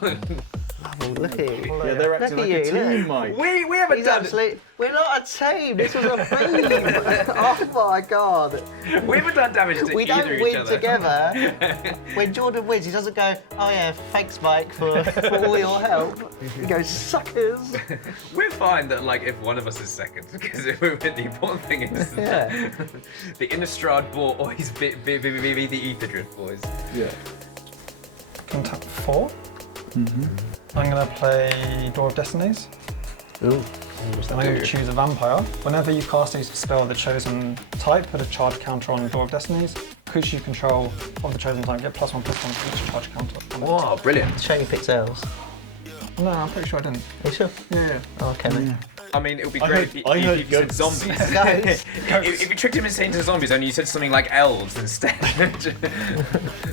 Oh, look at you. Yeah, they're acting Look like at a you, team, look. Mike. We haven't He's done absolutely. We're not a team. This was a theme. Oh my God. We haven't done damage to We either don't each win other. together. When Jordan wins, he doesn't go, oh yeah, thanks Mike for all your help. He goes, suckers. We're fine that like if one of us is second, because the important thing is Yeah. the Innistrad boys be the Aetherdrift boys. Yeah. Can tap 4. I'm going to play Door of Destinies. Ooh. And I'm going to choose a vampire. Whenever you cast a spell of the chosen type, put a charge counter on Door of Destinies. Creature you control of the chosen type, get +1/+1 for each charge counter. Wow, brilliant. Shame you picked elves. No, I'm pretty sure I didn't. Are you sure? Yeah. Oh, okay, mate. I mean, it would be I great heard- if you said goats. zombies. Goats. If you tricked him into saying to zombies and you said something like elves instead.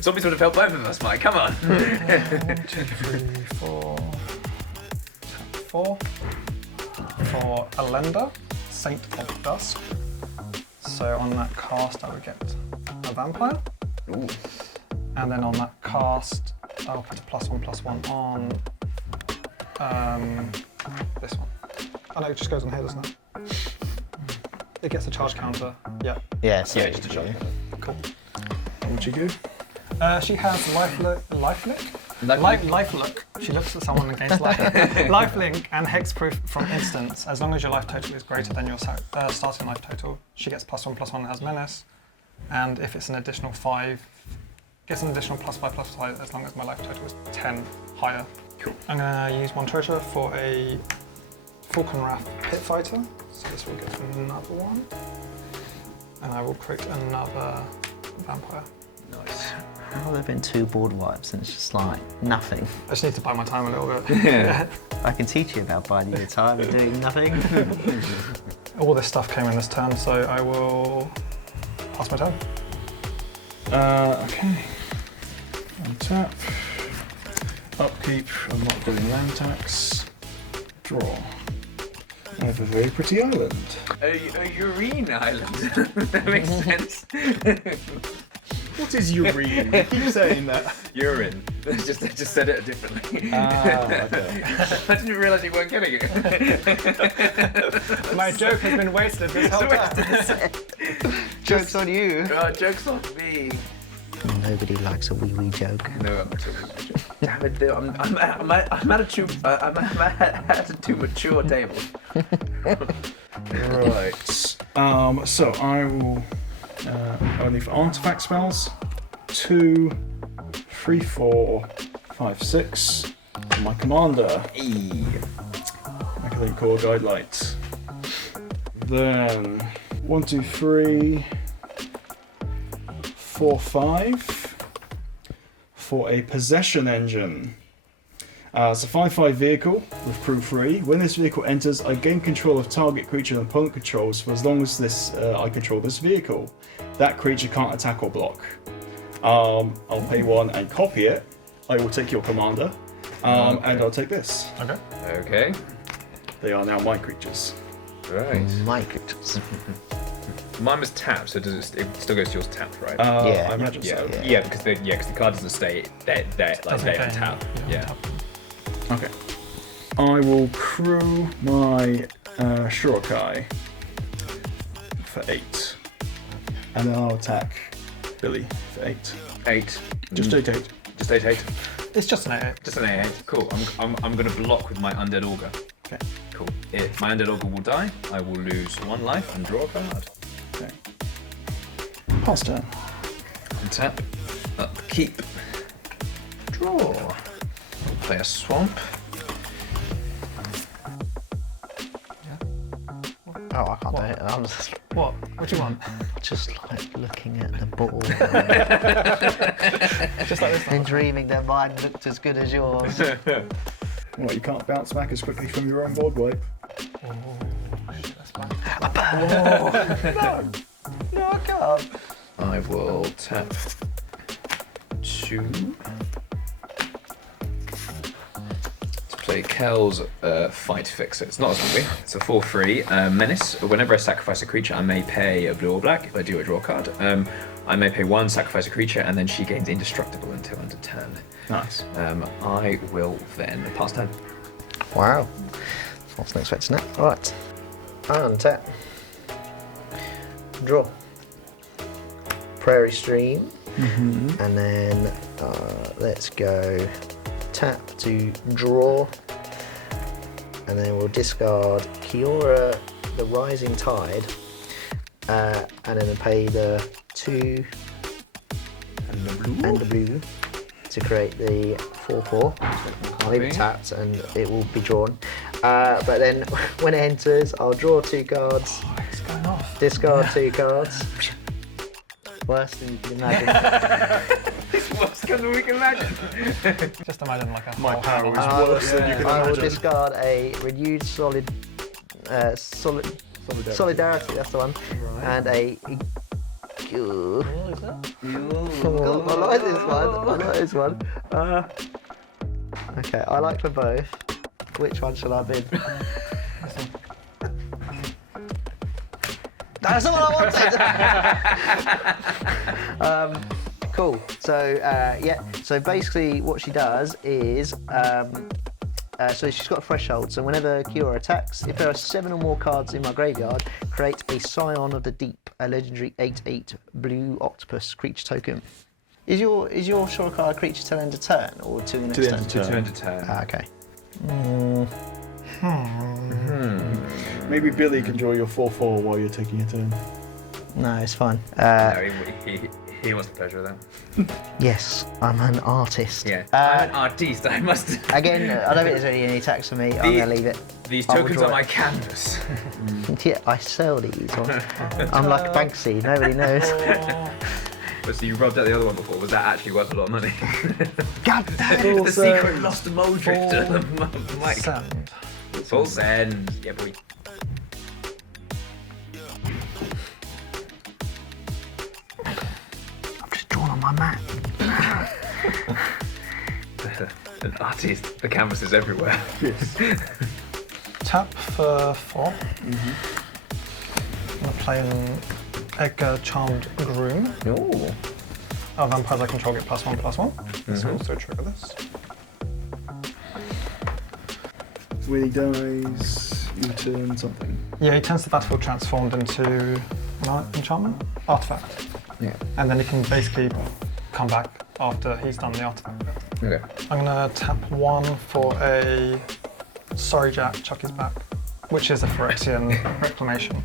Zombies would have helped both of us, Mike. Come on. 1, 2, 3, 4. Tap 4. For Elenda, Saint of Dusk. So on that cast, I would get a vampire. Ooh. And then on that cast, I'll put a +1/+1 on this one. Oh no, it just goes on here, doesn't it? It gets a charge counter. Yeah. Yeah, so Yeah, just a charge. Cool. What'd you do? She has life look. She looks at someone and gains life link and hexproof from instance. As long as your life total is greater than your starting life total, she gets +1/+1 and has menace. And if it's an additional 5, gets an additional +5/+5 as long as my life total is 10 higher. Cool. I'm gonna use 1 treasure for a Falconwrath Pit Fighter. So this will get another one. And I will create another vampire. Nice. how have there been 2 board wipes and it's just like nothing? I just need to buy my time a little bit. Yeah. I can teach you about biding your time and doing nothing. All this stuff came in this turn, so I will pass my turn. Okay. Untap. Upkeep. I'm not doing land tax. Draw. I have a very pretty island. A urine island. That makes sense. What is urine? You keep saying that. Urine. I just said it differently. Okay. I didn't realise you weren't getting it. My joke has been wasted this whole time. Joke's on you. Joke's on me. Nobody likes a wee joke. No, I'm too much. Damn it, dude. I'm at a too mature table. Right. So I will only for artifact spells 2, 3, 4, 5, 6. My commander. Make a thing called Guidelight. Then 1, 2, 3, 4, 5 for a possession engine. It's a 5/5 vehicle with crew 3. When this vehicle enters, I gain control of target creature and opponent controls for as long as I control this vehicle. That creature can't attack or block. I'll pay 1 and copy it. I will take your commander, and I'll take this. Okay. Okay. They are now my creatures. Right. My creatures. Mine was tapped, so does it still goes to yours tapped, right? Yeah. I imagine so. Yeah, because the card doesn't stay. They're on tap. Yeah. Okay. I will crew my Shurikai for 8. And then I'll attack Billy for 8. 8. Just 8, 8. Just 8. It's just an 8. Just an 8. Cool. I'm gonna block with my undead augur. Okay. Cool. If my undead augur will die, I will lose 1 life and draw a card. Okay. Pass turn. Untap. Upkeep. Draw. Play a swamp. Oh, I can't do it. I'm just, What? What do you want? just like looking at the ball Just like this. and dreaming that mine looked as good as yours. What, you can't bounce back as quickly from your own board wipe? That's fine. No, I can't. I will tap 2 to play Kel's Fight Fixer. It's not a zombie, it's a 4/3 menace. Whenever I sacrifice a creature, I may pay a blue or black. If I do, I draw a card. I may pay 1, sacrifice a creature, and then she gains indestructible until end of turn. Nice. I will then pass turn. Wow. Wasn't expecting that. Alright. Untap. Draw. Prairie Stream. And then let's go tap to draw. And then we'll discard Kiora, the Rising Tide. And then pay the 2 And the blue. and the blue to create the 4/4. I'll leave it tapped and it will be drawn. But then when it enters, I'll draw 2 cards, It's going off. discard 2 cards. Worse than you can imagine. It's worse than we can imagine. Just imagine like a My whole power hand is on worse than you can I will imagine. discard a renewed solidarity. That's the one, and a. Ooh. I like this one. Okay, I like them both. Which one shall I bid? That's the one I wanted. Cool. So yeah. So basically, what she does is So she's got a threshold. So whenever Kiora attacks, if there are 7 or more cards in my graveyard, create a Scion of the Deep, a legendary 8/8 blue octopus creature token. Is your shore card creature till end of turn or to the next turn? To end of turn. Ah, okay. Maybe Billy can draw your 4/4 while you're taking a turn. No, it's fine. No, he wants the pleasure of that. Yes, I'm an artist. Yeah. I'm an artiste, I must. Again, I don't think there's really any attacks for me. I'm going to leave it. These I will tokens draw are it. my canvas. Yeah, I sell these. I'm like Banksy, nobody knows. But so you rubbed out the other one before. Was that actually worth a lot of money? God damn it! The secret lost to Moldrift. Mike. Send. Full send. Yeah, boy. I'm just drawn on my map. An artist. The canvas is everywhere. Yes. Tap for 4. I'm gonna play an Edgar Charmed Groom. Ooh. Oh, vampires I control get +1/+1. This will also trigger this. When he dies, you turn something. Yeah, he turns the battlefield transformed into an enchantment artifact, Yeah. and then he can basically come back after he's done the artifact. Okay. I'm gonna tap 1 for a Sorry Jack, Chuck His Back, which is a Phyrexian reclamation.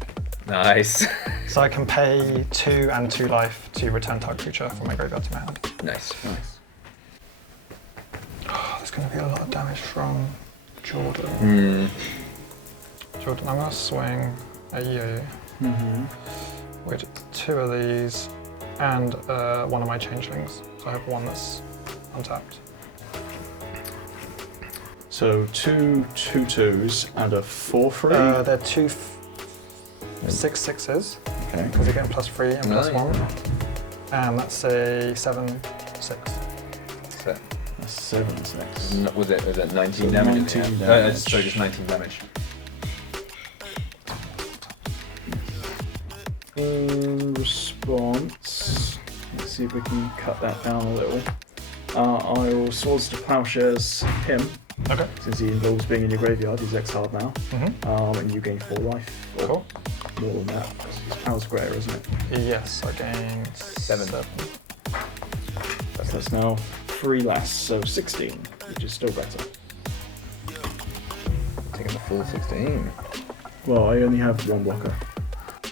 Nice. So I can pay 2 and 2 life to return target creature from my graveyard to my hand. Nice. Oh, there's gonna be a lot of damage from Jordan. Jordan, I'm gonna swing at you with 2 of these and one of my changelings. So I have one that's untapped. So 2 2/2s and a 4/3. They're 2 6/6s Okay. because they're getting +3 and Nice. +1, and that's a 7/6. So, That's 7s next. was it 19 So damage? 19 damage. So just 19 damage. Response. Let's see if we can cut that down a little. I will Swords to Plowshares him, Okay. since he involves being in your graveyard. He's exiled now. Mm-hmm. And you gain 4 life. Or Cool. more than that. His power's greater, isn't it? Yes, I gained 7. That's now 3 less, so 16, which is still better. Taking the full 16. Well, I only have 1 blocker.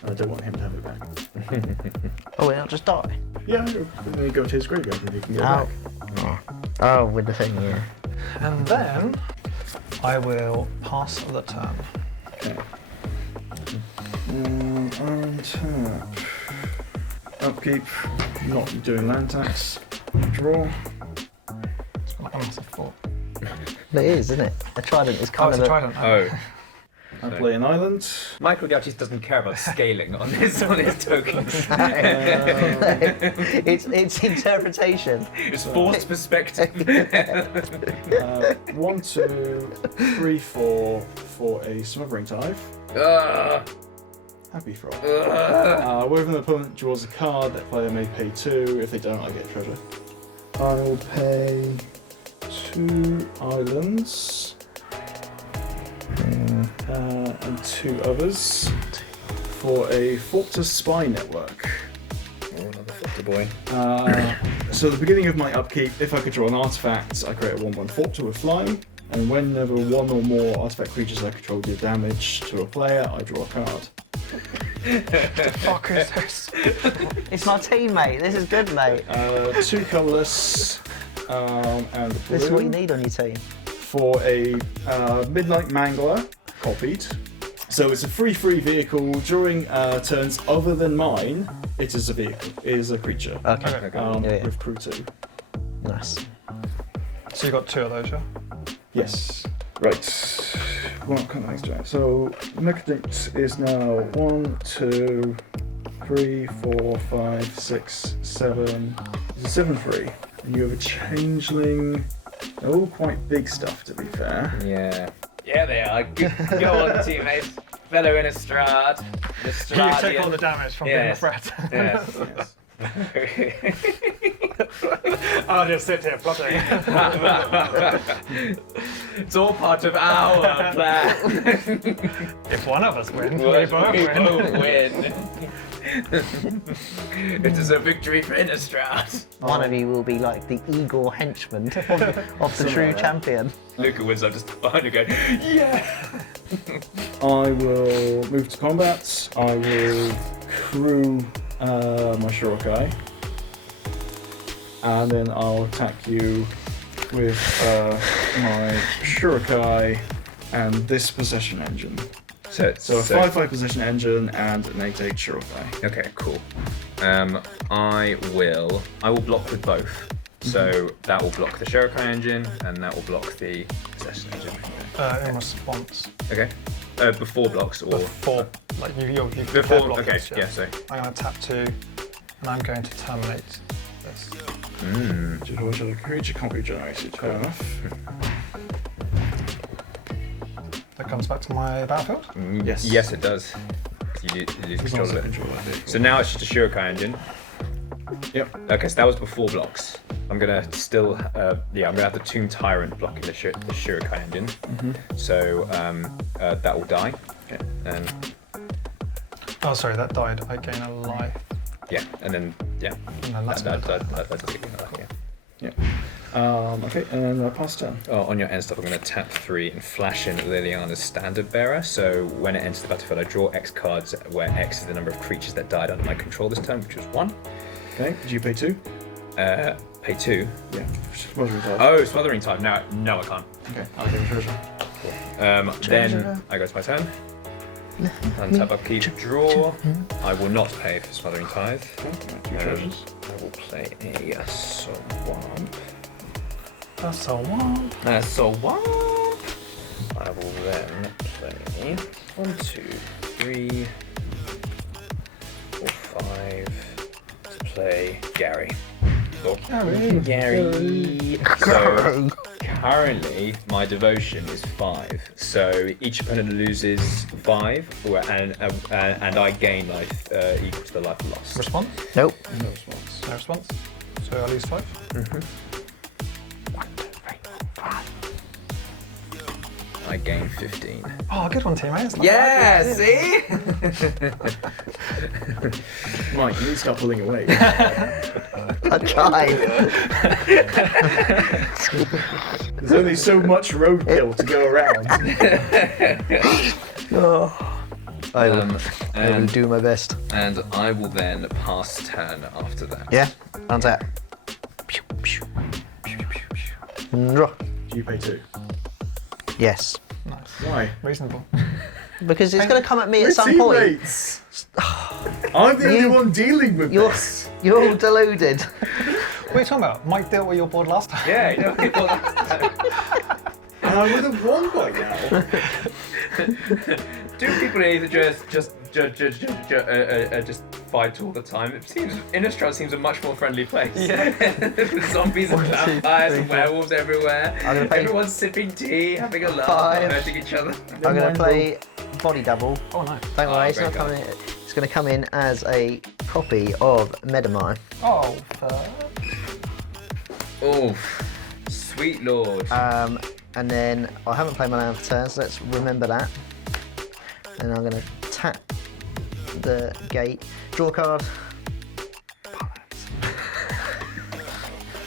And I don't want him to have it back. Oh, will it not just die? Yeah, then you go to his graveyard and he can get it back. Oh, with the thing, yeah. And then I will pass the turn. Okay. Untap. Upkeep. Not doing land tax. Draw. It's like a massive 4. It is, isn't it? A trident is Oh, kind it's of a trident. Oh. I play an island. Michael Gauchis doesn't care about scaling on his tokens. it's interpretation. It's forced perspective. 1, 2, 3, 4 for a Smothering Tithe. Happy Frog. Whenever an opponent draws a card, that player may pay 2. If they don't, I get treasure. I will pay 2 islands. And 2 others for a Fortress Spy Network. Oh, another Forter boy. So at the beginning of my upkeep, if I could draw an artifact, I create a 1/1 Fortress with flying, and whenever 1 or more artifact creatures I control do damage to a player, I draw a card. The fuck is this? It's my teammate. This is good, mate. 2 colourless, and a This is what you blue need on your team. for a Midnight Mangler, copied. So it's a free vehicle. During turns other than mine, it is a vehicle. It is a creature. Okay. Yeah. With crew 2. Nice. So you got 2 of those, yeah? Yes. Right. What can I do? So Mendicant is now 1, 2, 3, 4, 5, 6, 7. It's a 7/3. And you have a changeling. They're all quite big stuff, to be fair. Yeah. Yeah, they are. Go on, teammates. Fellow Innistrad. You take all the Innistradian. damage from Yes. being a threat. Yes. Yes. I'll just sit here plotting. It's all part of our plan. If one of us wins, we We both both win. win. It is a victory for Innistrad. One of you will be like the Igor henchman of the true champion. Luca wins, I'm just behind and going, yeah! I will move to combat. I will crew my Shirokai. And then I'll attack you with my Shirokai and this possession engine. So a 5/5 possession engine and an 8/8 Shirokai. Okay, cool. I will block with both. So that will block the Shirokai engine, and that will block the possession engine. In response. Okay. Before blocks or Before, like you before. block Okay. this, Yeah. So. I'm going to tap 2, and I'm going to terminate this. Which other creature can't be generated? Turn. That comes back to my battlefield. Yes. Yes, it does. You lose control of it. So now it's just a Shirokai engine. Yep. Okay, so that was before blocks. I'm gonna still, I'm gonna have the Tomb Tyrant blocking the Shirokai engine. So that will die. Okay. And Oh, sorry, that died. I gain a life. yeah, and then yeah, And then that's that gonna die. does it. Yeah. Okay, and then pass turn. Oh, on your end stuff, I'm going to tap 3 and flash in Liliana's Standard Bearer. So when it enters the battlefield, I draw X cards, where X is the number of creatures that died under my control this turn, which was 1. Okay, do you pay 2? Pay 2. Yeah. Smothering Tide. Oh, Smothering Tide. No, I can't. Okay, I'll take a treasure. Then I go to my turn. Untap, upkeep, draw. I will not pay for Smothering Tithe. Okay, 2 treasures. I will play a Swamp. That's a 1. That's a Swamp. I will then play 1, 2, 3, 4, 5 to play Gary. Oh, Gary. So currently my devotion is 5. So each opponent loses 5, and I gain life equal to the life lost. Response? Nope. No response. No response. So I lose 5. I gain 15. Oh, good one, teammate. It's not Yeah, bad. see? Mike, you need to start pulling away. I tried. There's only so much roadkill to go around. I will And, do my best. and I will then pass turn after that. Yeah, untap. Draw. Do you pay 2? Yes. Nice. Why? Reasonable. Because it's going to come at me at some point. Teammates! I'm the only You- one dealing with You're, this. you're all deluded. What are you talking about? Mike dealt with your board last time. Yeah, you know, people, And I would have won by now. do people either just fight all the time? It seems Innistrad seems a much more friendly place. Yeah. With zombies and vampires and werewolves everywhere. I'm gonna play Everyone's sipping tea, having a laugh, 5. and hurting each other. I'm going to play body double. Oh, nice. Don't worry, it's great not card. coming in. It's going to come in as a copy of Medamine. Oh, Oh, sweet lord. And then I haven't played my land for turn, so let's remember that. And I'm going to tap the gate, draw a card.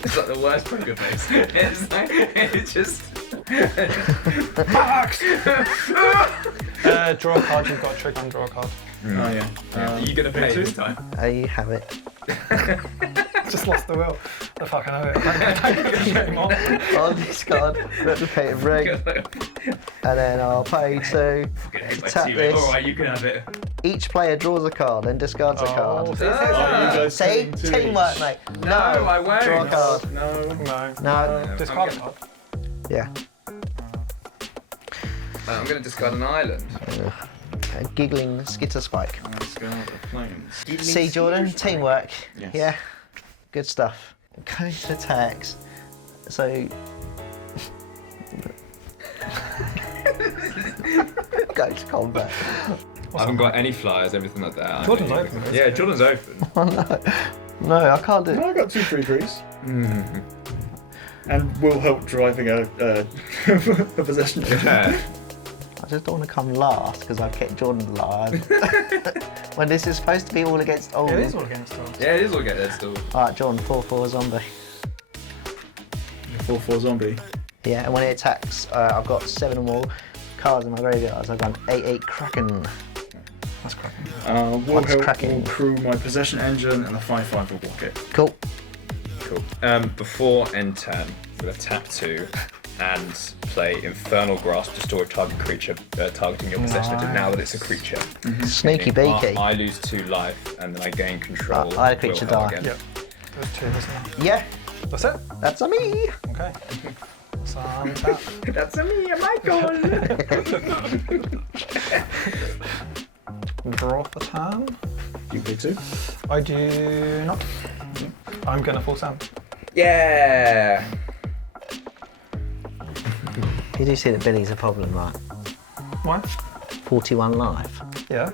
It's like the worst poker face. It's just. draw a card. You've got a trigger on draw a card. Oh yeah. Are you gonna pay this time? You have it. Just lost the will. The fuck I know it. Don't get him on. On this card, replicated ring, and then I'll pay 2. Tap this. Alright, you can have it. Each player draws a card and discards a card. Oh, you guys See? paying 2 Teamwork, each? mate. No, I won't. Draw a card. No. No. No. Discard a I'm card. Yeah. I'm gonna discard an island. A giggling skitter spike. Let's go to planes. See, Jordan, teamwork. Yes. Yeah. Good stuff. Going to attacks. So. Go to combat. I haven't got any flyers, everything like that. Jordan's open. Yeah, Jordan's open. Oh no. No, I can't do No, it. I got 2 3/3s. And Wilhelt driving a possession. I just don't want to come last because I've kept Jordan alive. When this is supposed to be all against all. It is all against us. Yeah, it is all against still. Alright, Jordan, 4/4 zombie. 4/4 zombie. Yeah, and when it attacks, I've got 7 or more cards in my graveyard, so I've got an 8/8 Kraken. That's cracking. Wilhelt cracking. will crew my possession engine and the 5/5 will block it. Cool. Cool. Before end turn, I'm going to tap 2 and play Infernal Grasp to store a target creature targeting your possession engine now that it's a creature. Sneaky beaky. I lose 2 life and then I gain control. I had a creature Wilhelt die. again. Yep. There's 2, isn't there? Yeah, That's it? that's a me. Okay. So tap. That's me, Michael! Draw for turn. You play 2. I do not. I'm going to full send. Yeah! You do see that Billy's a problem, right? What? 41 life. Yeah.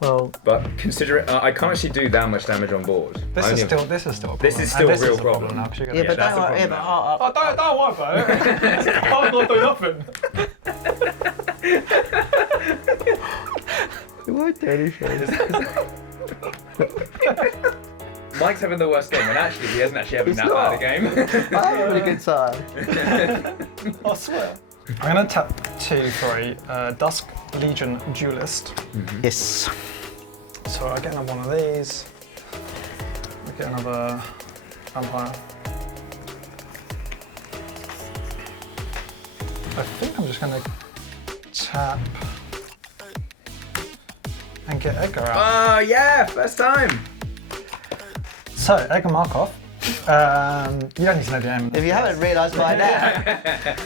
Well, But consider it, I can't actually do that much damage on board. This I is only have- still a problem. This is And still a this real is problem. now, 'cause you're gonna yeah, get but that's don't the worry. Yeah, problem but don't worry about it. I'm not doing nothing. it won't do anything. Mike's having the worst game, and actually he hasn't actually having He's that bad a game. I'm having a good time. I swear. I'm going to tap 2 for a Dusk Legion Duelist. Yes. So I get another one of these. I get another Vampire. I think I'm just going to tap and get Edgar out. Oh yeah, first time. So, Edgar Markov. You don't need to know the name. If you haven't realised by now,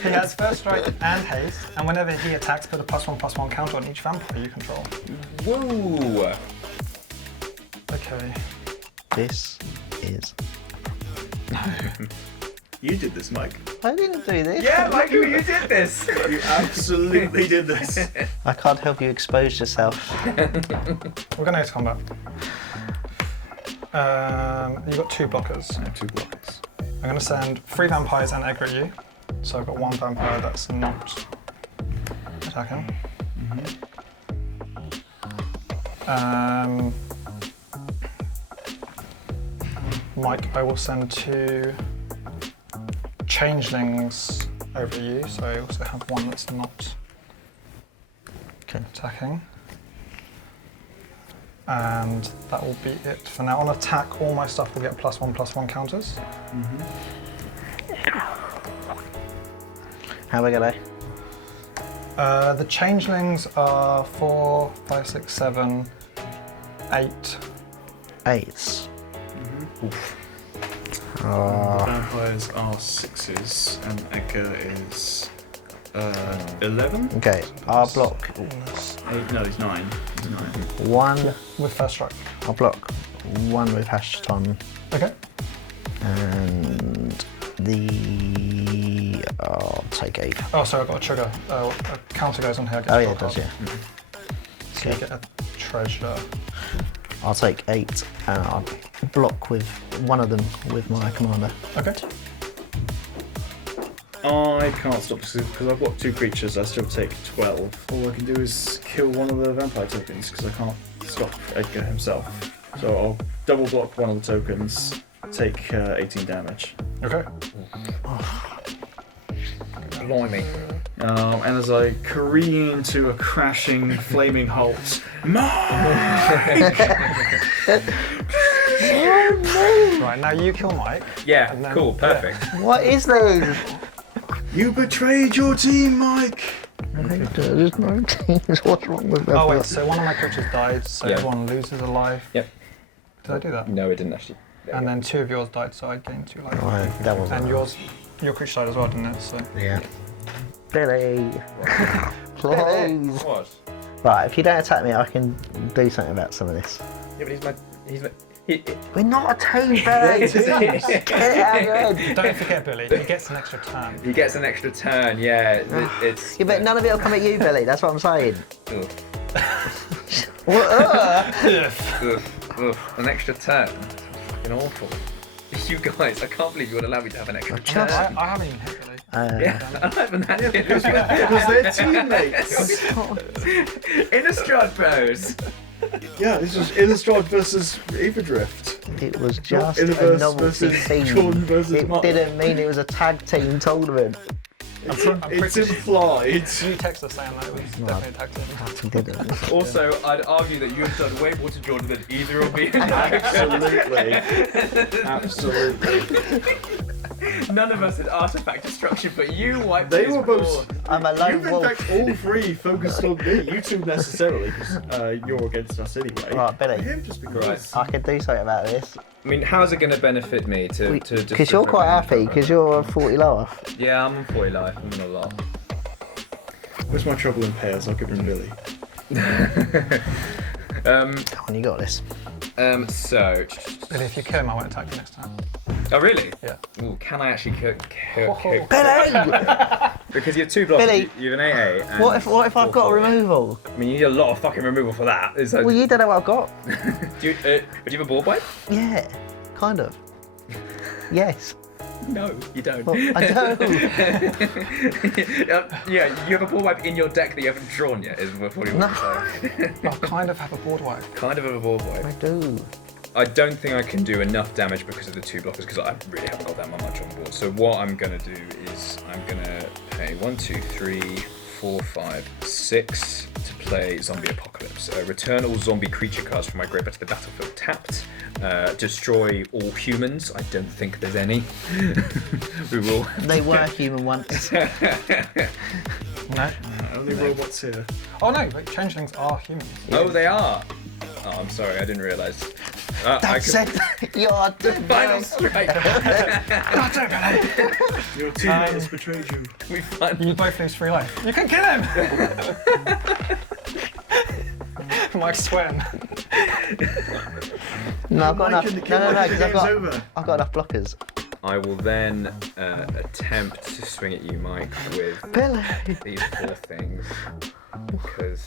He has first strike and haste, and whenever he attacks, put a +1/+1 counter on each vampire you control. Woo! Okay. this is. You did this, Mike. I didn't do this. Yeah, Michael, you did this. You absolutely did this. I can't help you expose yourself. We're going to go to combat. You've got 2 blockers. I have 2 blockers. I'm going to send 3 vampires and Edgar at you. So I've got 1 vampire that's not attacking. Mike, I will send 2 changelings over you. So I also have 1 that's not attacking. And that will be it for now. On attack, all my stuff will get +1/+1 counters. How are we going? The changelings are 4, 5, 6, 7, 8. 8s. Vampires are 6s and Edgar is 11. Okay, I'll block 8, no, he's 9. He's 9. 1. With first strike. I'll block 1 with Hashaton. Okay. And I'll take 8. Oh, sorry, I've got a trigger. A counter goes on here. I get Oh a yeah, draw it does, card. yeah. So you get a treasure. I'll take 8 and I'll block with one of them with my commander. Okay. I can't stop because I've got 2 creatures. I still take 12. All I can do is kill one of the vampire tokens because I can't stop Edgar himself. So I'll double block one of the tokens, take 18 damage. Okay. Blimey. And as I careen to a crashing, flaming halt, Right, now you kill Mike. Yeah, And then- cool, perfect. What is this? you betrayed your team, Mike! There's 19. What's wrong with that? Oh wait, so one of my creatures died, so Yeah. everyone loses a life. Yep. Did I do that? No, it didn't actually. And then 2 of yours died, so I gained 2 life. Right, that was And your creature died as well, didn't it? So Yeah. Billy. Please. What? Right, if you don't attack me, I can do something about some of this. Yeah, but he's my. We're not a team, Billy. Get it out of your head. don't forget, Billy. He gets an extra turn. He gets an extra turn, yeah. It's. Yeah, but none of it will come at you, Billy. That's what I'm saying. Ugh, Well, ugh, an extra turn. Fucking awful. You guys, I can't believe you would allow me to have an extra just- turn. I haven't even hit Billy. Yeah, I haven't had it. Because they're teammates. Innistrad pose. Yeah, this was Innistrad versus Aetherdrift. It was Not just a Universe novelty versus theme. Jordan versus It Mark. didn't mean it was a tag team tournament. It's implied. You text us saying that it was definitely a tag team. It didn't. Also, I'd argue that you have done way more to Jordan than either of me. Absolutely. Absolutely. None of us had artifact destruction, but you wiped They his were both. board. I'm a lone You've in wolf. fact all three focused on me. You two necessarily, because you're against us anyway. Right, Billy. Him just because. I can do something about this. I mean, how's it going to benefit me to just... Because you're quite happy, because you're on 40 life. Yeah, I'm on 40 life. I'm gonna laugh. Where's my trouble in pairs? I'll give him Billy. Come on, you got this. So... Billy, if you kill him, I won't attack you next time. Oh, really? Yeah. Ooh, can I actually kill... Billy! Because you have 2 blocks. Billy! You have an 8/8. and What if I've got a 4/4. removal? I mean, you need a lot of fucking removal for that. It's like, Well, you don't know what I've got. do you have a board wipe? Yeah, kind of. Yes. No, you don't. Well, I don't. Yeah, you have a board wipe in your deck that you haven't drawn yet, is what you want to say. I kind of have a board wipe. Kind of a board wipe. I do. I don't think I can do enough damage because of the 2 blockers, because I really haven't got that much on board. So what I'm going to do is I'm going to pay 1, 2, 3, 4, 5, 6 to play Zombie Apocalypse. Return all zombie creature cards from my graveyard to the battlefield tapped. Destroy all humans. I don't think there's any. We will. They were human once. No. Only robots here. Oh no, wait, changelings are humans. Oh, they are. Oh, I'm sorry, I didn't realise. That's it. You're Final strike. Your teammate has betrayed you. We finally. You both lose 3 life. You can kill him! Mike's sweating. No, I've got enough. Making the No, kill like the because game's over. I've got enough blockers. I will then attempt to swing at you, Mike, with Billy. these 4 things. Because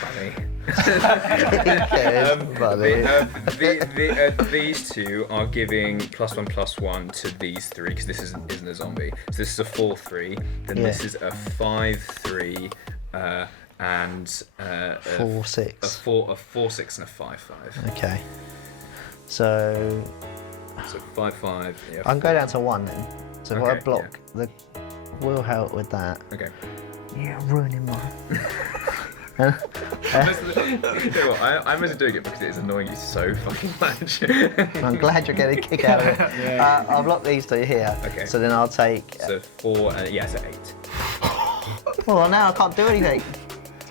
funny. These 2 are giving +1/+1 to these 3 because this isn't a zombie. So this is a 4/3. Then this is a 5/3 and 4/6. a 4/6 and a 5/5. Okay. So So 5/5. Yeah. I'm going down to 1 then. So if I Okay, block the Wilhelt with that. Okay. You're ruining mine. I'm only doing it because it is annoying you so fucking much. I'm glad you're getting a kick out of it. I'll block these 2 here. Okay. So then I'll take. So 4, yeah, so 8. Well, now I can't do anything.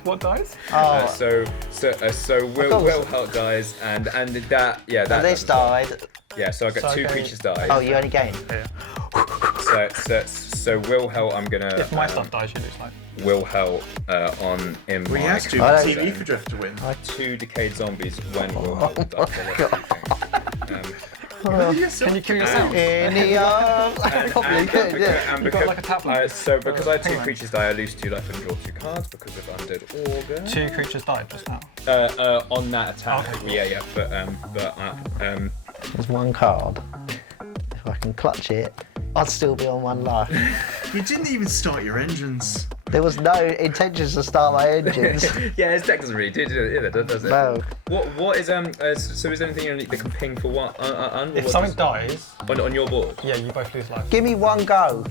What dies? Oh, So Wilhelt dies, and that, yeah, that. this doesn't- died. Yeah, so I got So 2 okay. creatures die. Oh, you only gain. Yeah. So Wilhelt, I'm gonna. If my stuff dies, you lose life. Wilhelt on in Well, he my has to. I Team don't- Aetherdrift to win. 2 decayed zombies when Wilhelt dies. Can you kill yourself? In the arms. I probably could, yeah. You got like a tablet. So because I had 2 Penguin. creatures die, I lose 2 life and draw 2 cards because of Undead Augur. 2 creatures died just now. On that attack. Okay, cool. Yeah, but There's 1 card. If I can clutch it, I'd still be on 1 life. You didn't even start your engines. There was no intentions to start my engines. yeah, his deck doesn't really do it, does it? No. What is so is there anything unique that can ping for one? If something dies, on your board, yeah, you both lose life. Give me 1 go.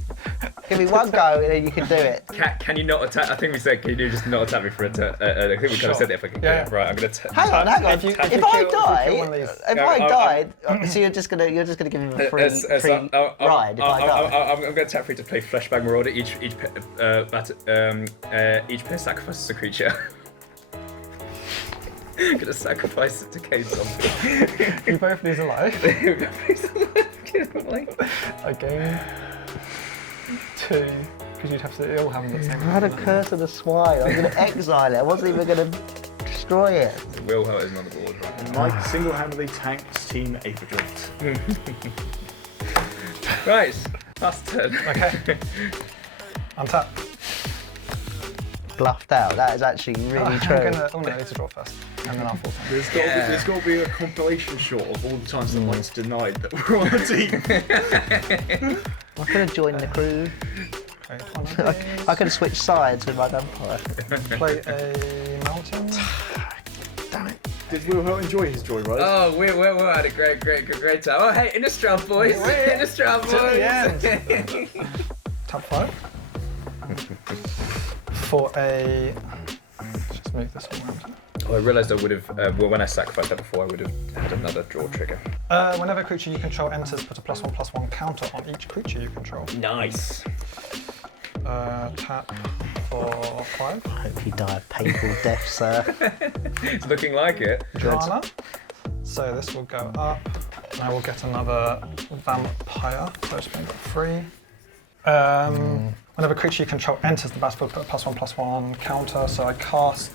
Give me 1 go and then you can do it. can you not attack? I think we said can you just not attack me for a turn? I think we kind Sure. of said that if I can. Yeah. Right, I'm gonna. Hang on. If you If kill- I if you die, kill one of these- if No, I I'm- died, so you're just gonna give him a free ride if I die. I'm gonna tap free to play Fleshbag Marauder. Each player sacrifices a creature. I'm gonna sacrifice it to Decayed Zombie. You both lose a life. I gain 2, because you'd have to all have the same. I had a curse of the swine. I was gonna exile it. I wasn't even gonna destroy it. Wilhelt isn't on the board. Right? And Mike single-handedly tanks Team Aetherdrift. Right, last turn. Okay. Untap. Bluffed out. That is actually really I'm true. gonna. Oh no, I need to draw first. and then I'll full turn. There's got to be a compilation shot of all the times the Mike's denied that we're on the team. I could have joined the crew. Create one of these. I could have switched sides with my vampire. Play a mountain. Damn it. Did Wilhelt enjoy his joy ride? Oh, we had a great time. Oh, hey, Innistrad boys! Innistrad boys! Tap 5. For a... Let's just move this one around. Oh, I realised I would have, when I sacrificed that before, I would have had another draw trigger. Whenever a creature you control enters, put a +1/+1 counter on each creature you control. Nice. Tap for 5. I hope you die a painful death, sir. It's looking like it. Drana. So this will go up, and I will get another vampire. So it's going to go 3. Whenever a creature you control enters the battlefield, put a +1/+1 counter. So I cast,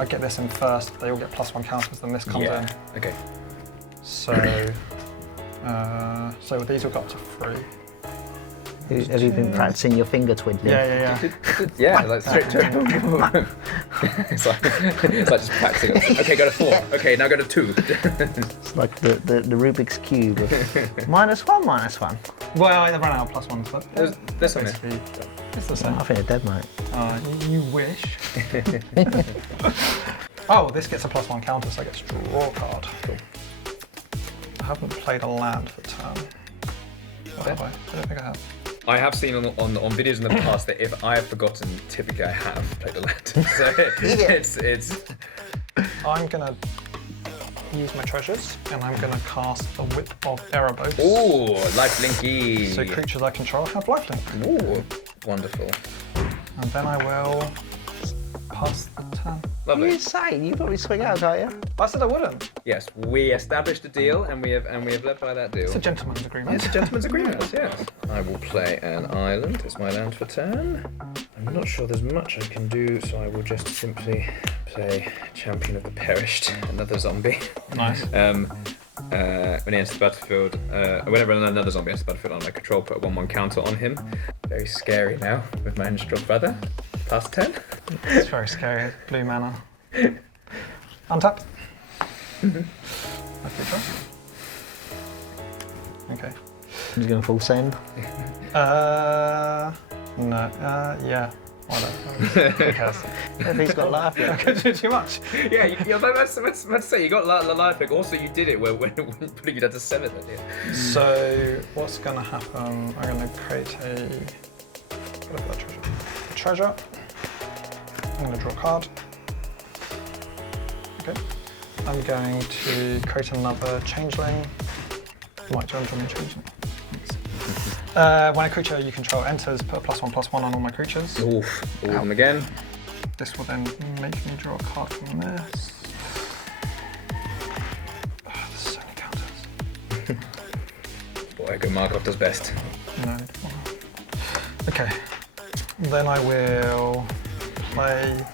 I get this in first, they all get +1 counters, then this comes in. Okay. So, so these will go up to 3. Have you been practicing your finger twiddling? Yeah. Yeah, like straight to it's like just practicing. Okay, go to 4. Okay, now go to 2. It's like the Rubik's Cube of -1/-1. Well, I ran out of +1s, but This one is. it's the same. I think they're dead, mate. You wish. Oh, this gets a +1 counter, so I get to draw a card. Cool. I haven't played a land for turn. Or have I? I don't think I have. I have seen on videos in the past that if I have forgotten, typically I have played a land. So it's. I'm gonna use my treasures, and I'm gonna cast the Whip of Erebos. Ooh, lifelinky. So creatures I control have lifelink. Ooh, wonderful. And then I will pass the turn. What are you Lovely. saying? You probably swing out, can't you? I said I wouldn't. Yes, we established a deal, and we have led by that deal. It's a gentleman's agreement. It's a gentleman's agreement, yes. I will play an island as my land for turn. I'm not sure there's much I can do, so I will just simply play Champion of the Perished, another zombie. Nice. When he enters the battlefield, whenever another zombie enters the battlefield on my control, put a 1/1 counter on him. Very scary now with my Innistrad brother. Past 10. It's very scary. Blue mana. Untap. That's good. Okay. You're going full send? No. Yeah. Why not? Who cares? If he's got life I left. could do too much. Yeah, you're about to say you got the life pick. Also, you did it when putting it down to 7. So what's gonna happen? I'm gonna create a treasure. I'm gonna draw a card. Okay. I'm going to create another changeling. Might draw me a changeling. When a creature you control enters, put a +1/+1 on all my creatures. Oof, all of them again. This will then make me draw a card from this. There's so many counters. What Edgar Markov does best. No. Okay. Then I will play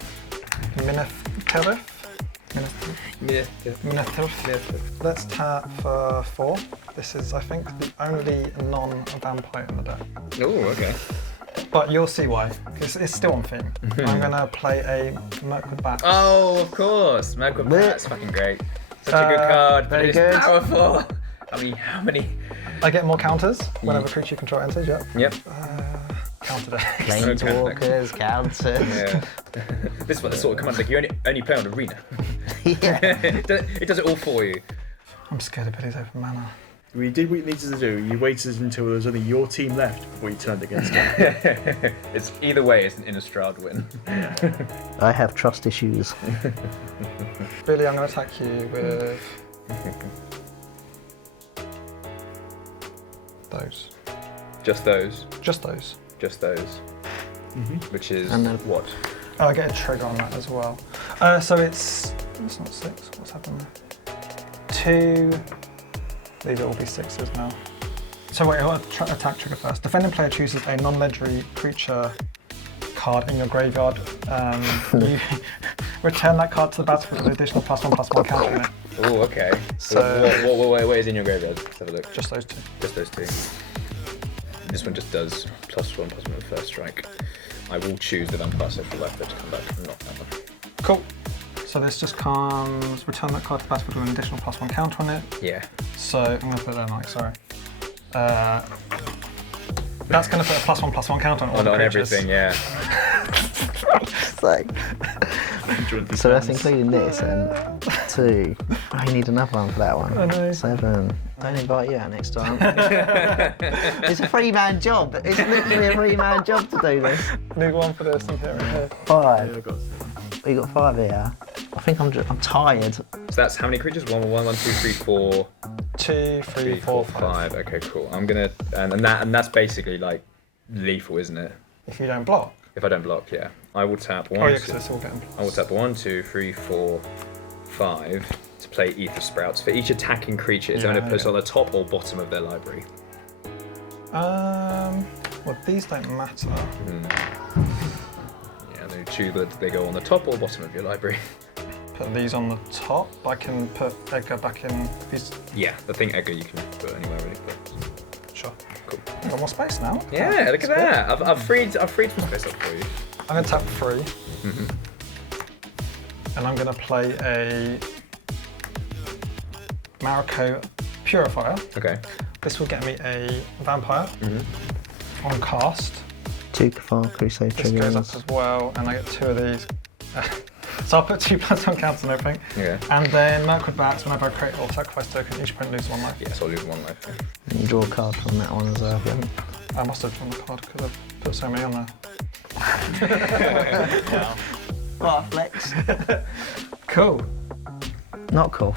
Minithirith. Let's tap for 4. This is, I think, the only non-vampire in the deck. Oh, okay. But you'll see why. It's still on theme. I'm gonna play a Mirkwood Bat. Oh, of course. Mirkwood Bat's fucking great. Such a good card, but very it's good. powerful. How many? I get more counters whenever creature you control enters, yep. Yep. Counter deck. Planeswalkers, counters. Yeah. This is what the sort of command deck you only play on Arena. Yeah. It does it all for you. I'm scared of Billy's open mana. We did what you needed to do. You waited until there was only your team left before you turned against it. It's either way, it's an Innistrad win. I have trust issues. Billy, I'm gonna attack you with those. Just those. Just those. Just those. Which is And then- what? Oh, I get a trigger on that as well. So it's not 6. What's happened there? 2. These will all be 6s now. So wait, I'll attack trigger first. Defending player chooses a non-legendary creature card in your graveyard. You return that card to the battlefield with an additional +1/+1 counter in it. Oh, okay. So- What is in your graveyard? Let's have a look. Just those 2. Just those 2. This one just does +1/+1 first strike. I will choose the vampire social life to come back from not that one. Cool. So this just comes, return that card to battle with an additional +1 counter on it. Yeah. So I'm going to put that like, sorry. That's going to put a +1/+1 counter on all the On creatures. everything, yeah. So that's including this and 2. Oh, you need another one for that one. I know. 7. Don't invite you out next time. It's a 3-man job. It's literally a 3-man job to do this. Need one for this and here and here. 5. We got 5 here. I think I'm tired. So that's how many creatures? 1, 1, 2, 3, 4. 2, 3, 4, 5. Okay, cool. I'm gonna and that's basically like lethal, isn't it? If you don't block. If I don't block, yeah. I will tap 1. Oh yeah, because it's all getting I will tap 1, 2, 3, 4, 5 to play Ether Sprouts. For each attacking creature, it's only placed on the top or bottom of their library. Well, these don't matter. Yeah, they choose whether they go on the top or bottom of your library. Put these on the top. I can put Edgar back in these. Yeah, the thing Edgar you can put anywhere really. But... Sure. Cool. I've got more space now. Yeah, look at that. I've freed some space up for you. I'm going to tap 3. And I'm going to play a Mariko Purifier. Okay. This will get me a vampire on cast. 2 Kafar Crusade This goes triggers. up as well, and I get 2 of these. So I'll put 2 +1 counters on everything. Okay. And then Mirkwood Bats, whenever I create or sacrifice token, each opponent loses 1 life. Yeah, so I'll lose 1 life. And you draw a card from that one as well. I must have drawn the card because I've put so many on there. What a flex. Cool. Not cool.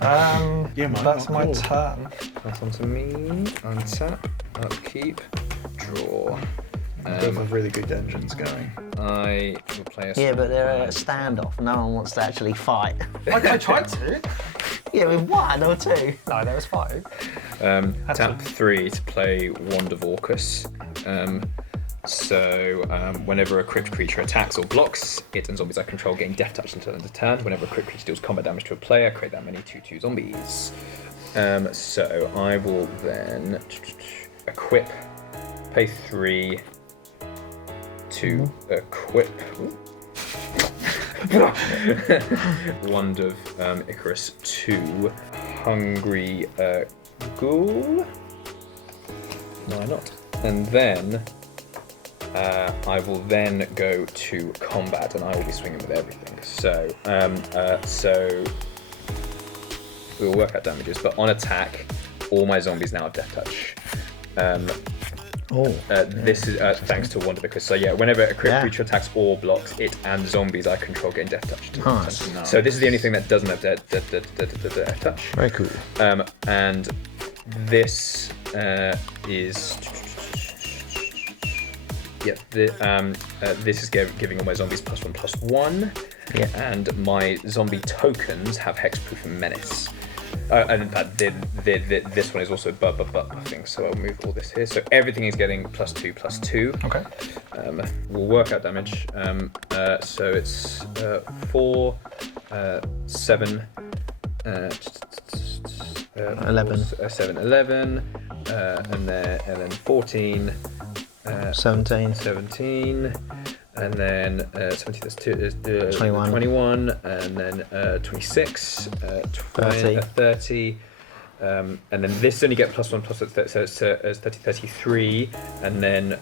That's my turn. Pass on to me. Untap. Upkeep. Draw. Both have really good engines going. I will play a Yeah, but they're a standoff. No one wants to actually fight. I tried to. Yeah, with 1 or 2. No, there was 5. tap 3 to play Wand of Orcus. Whenever a crypt creature attacks or blocks, it and zombies I control gain death touch until end of turn. Whenever a crypt creature deals combat damage to a player, create that many 2/2 zombies. So I will then equip, pay 3 to equip Wand of Icarus to Hungry Ghoul. Why not? And then I will then go to combat, and I will be swinging with everything. So we will work out damages, but on attack, all my zombies now have death touch. This is thanks to Wand of Icarus. So yeah, whenever a crypt creature attacks or blocks, it and zombies I control gain death touch. Nice. So this is the only thing that doesn't have death touch. Very cool. And this is. Yeah, this is giving all my zombies +1/+1. Yeah. And my zombie tokens have hexproof and menace. And in fact, this one is also buffing, so I'll move all this here. So everything is getting +2/+2. Okay. We'll work out damage. So it's 4, 7, 11. 7, 11, and then 14. 17. 17, and then 17, that's 21. 21, and then 26, 30. 30, and then this only get +1/+1, so it's 33, and then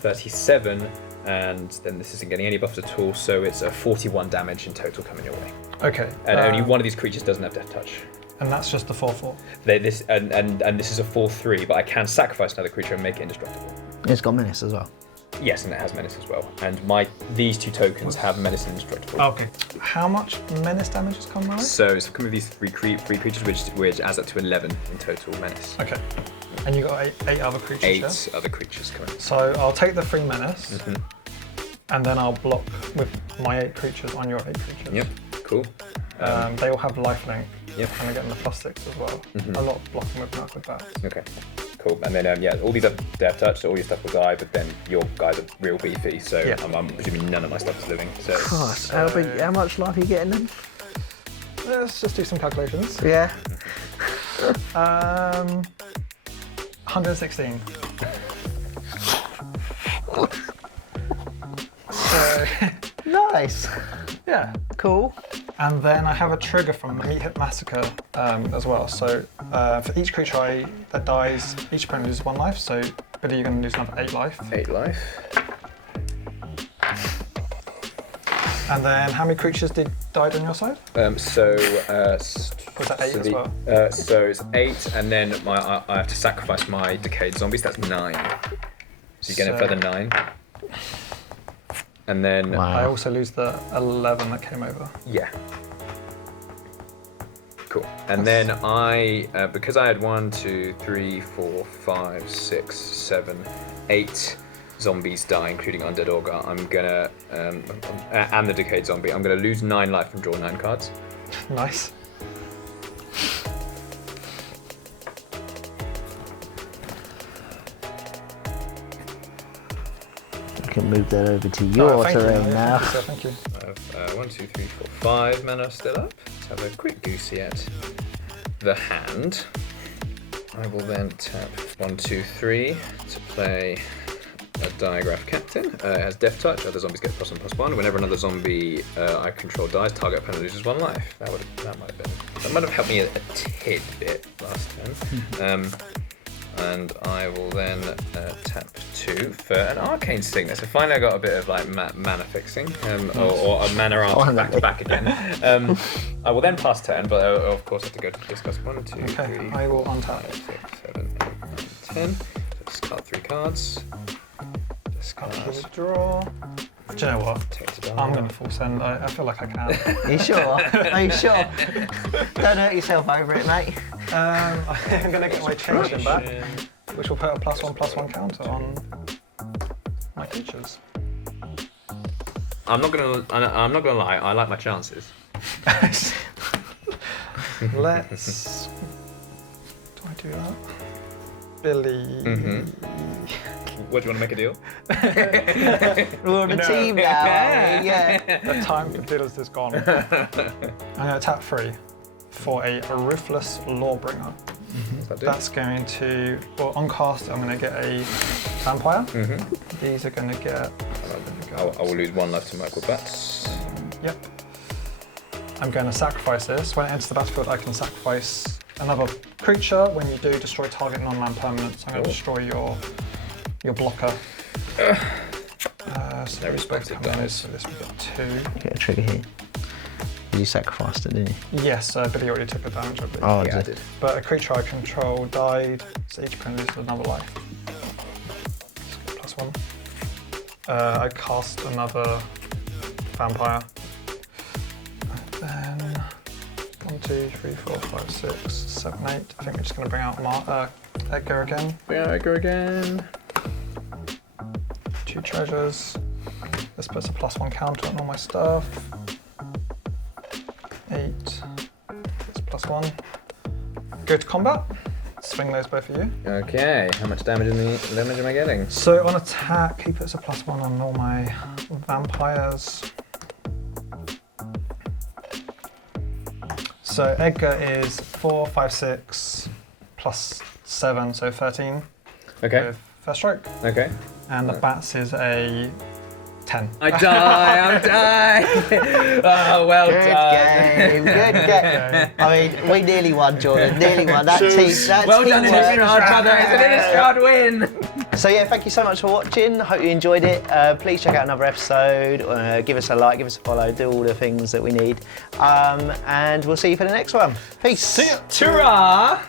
37, and then this isn't getting any buffs at all, so it's 41 damage in total coming your way. Okay. And only one of these creatures doesn't have death touch. And that's just the 4/4. This is a 4/3, but I can sacrifice another creature and make it indestructible. It's got menace as well. Yes, and it has menace as well. And these 2 tokens have menace and indestructible. Okay. How much menace damage has come out? So it's come with these three creatures, which adds up to 11 in total menace. Okay. And you got 8 other creatures. 8 other creatures coming. So I'll take the 3 menace, and then I'll block with my 8 creatures on your 8 creatures. Yep. Cool. They all have lifelink. Yep. And I'm getting the +6 as well. I'm not blocking with Mirkwood Bats. Okay. Cool. And then all these have death touch, so all your stuff will die. But then your guys are real beefy, so I'm presuming none of my stuff is living. So. Gosh, how much life are you getting then? Let's just do some calculations. Yeah. 116. So, Nice. yeah. Cool. And then I have a trigger from Meat Hit Massacre as well. So for each creature that dies, each opponent loses 1 life. So Billy, you're going to lose another 8 life. 8 life. And then how many creatures died on your side? Was that 8 as well? So it's 8, and then I have to sacrifice my decayed zombies. That's 9. So you get a further 9. And then I also lose the 11 that came over. yeah. Cool. And then because I had 1, 2, 3, 4, 5, 6, 7, 8 zombies die, including Undead Ogre, I'm gonna and the decayed zombie, I'm gonna lose 9 life and draw 9 cards. Nice. We can move that over to your terrain now. Thank you. I have 1, 2, 3, 4, 5 mana still up. Let's have a quick goosey at the hand. I will then tap 1, 2, 3 to play a Diagraph Captain. It has Death Touch. Other zombies get +1/+1. Whenever another zombie I control dies, target opponent loses 1 life. That might have helped me a tidbit last turn. And I will then tap 2 for an Arcane Signet. So finally I got a bit of like mana fixing, or a mana arm back to back again. I will then pass turn, but of course I have to go to discuss 1, 2, 3, I will untap. 5, 6, 7, 8, 9, 10. Discard 3 cards. Discard. Draw. Do you know what? Take it down. I'm going to full send. I feel like I can. Are you sure? Are you sure? Don't hurt yourself over it, mate. I'm going to get my changeling back, which will put a +1/+1 counter on my creatures. I'm not gonna lie. I like my chances. Let's. Do I do that? Billy. What, do you want to make a deal? We're on a team now, aren't we? Yeah. The time for dealers is gone. I'm going to tap 3 for a Ruthless Lawbringer. That's going to, well, on cast, I'm going to get a Vampire. These are going to get. I will lose 1 life to Michael Bats. Yep. I'm going to sacrifice this. When it enters the battlefield, I can sacrifice another creature. When you do, destroy target non-land permanents. I'm going to destroy your blocker. So No respect it does. So this we got 2. You get a trigger here. You sacrificed it, didn't you? Yes, Billy already took the damage, I believe. Oh, Yeah, I did. But a creature I control died, so each opponent loses another life. +1. I cast another Vampire. And then 1, 2, 3, 4, 5, 6, 7, 8. I think we're just going to bring out Edgar again. Bring out Edgar again. 2 treasures. This puts a +1 counter on all my stuff. 8. It's +1. Go to combat. Swing those both of you. Okay. How much damage am I getting? So on attack, he puts a +1 on all my vampires. So Edgar is 4, 5, 6 +7, so 13. Okay. With first strike. Okay. And the bats is a 10. I die. I'm dying. Oh, well Good done. game, good game. I mean, we nearly won, Jordan. Nearly won. That team. Well done, teamwork. Innistrad, brother. It's an Innistrad win. So yeah, thank you so much for watching. Hope you enjoyed it. Please check out another episode. Give us a like, give us a follow, do all the things that we need. And we'll see you for the next one. Peace. See ya. Ta-ra.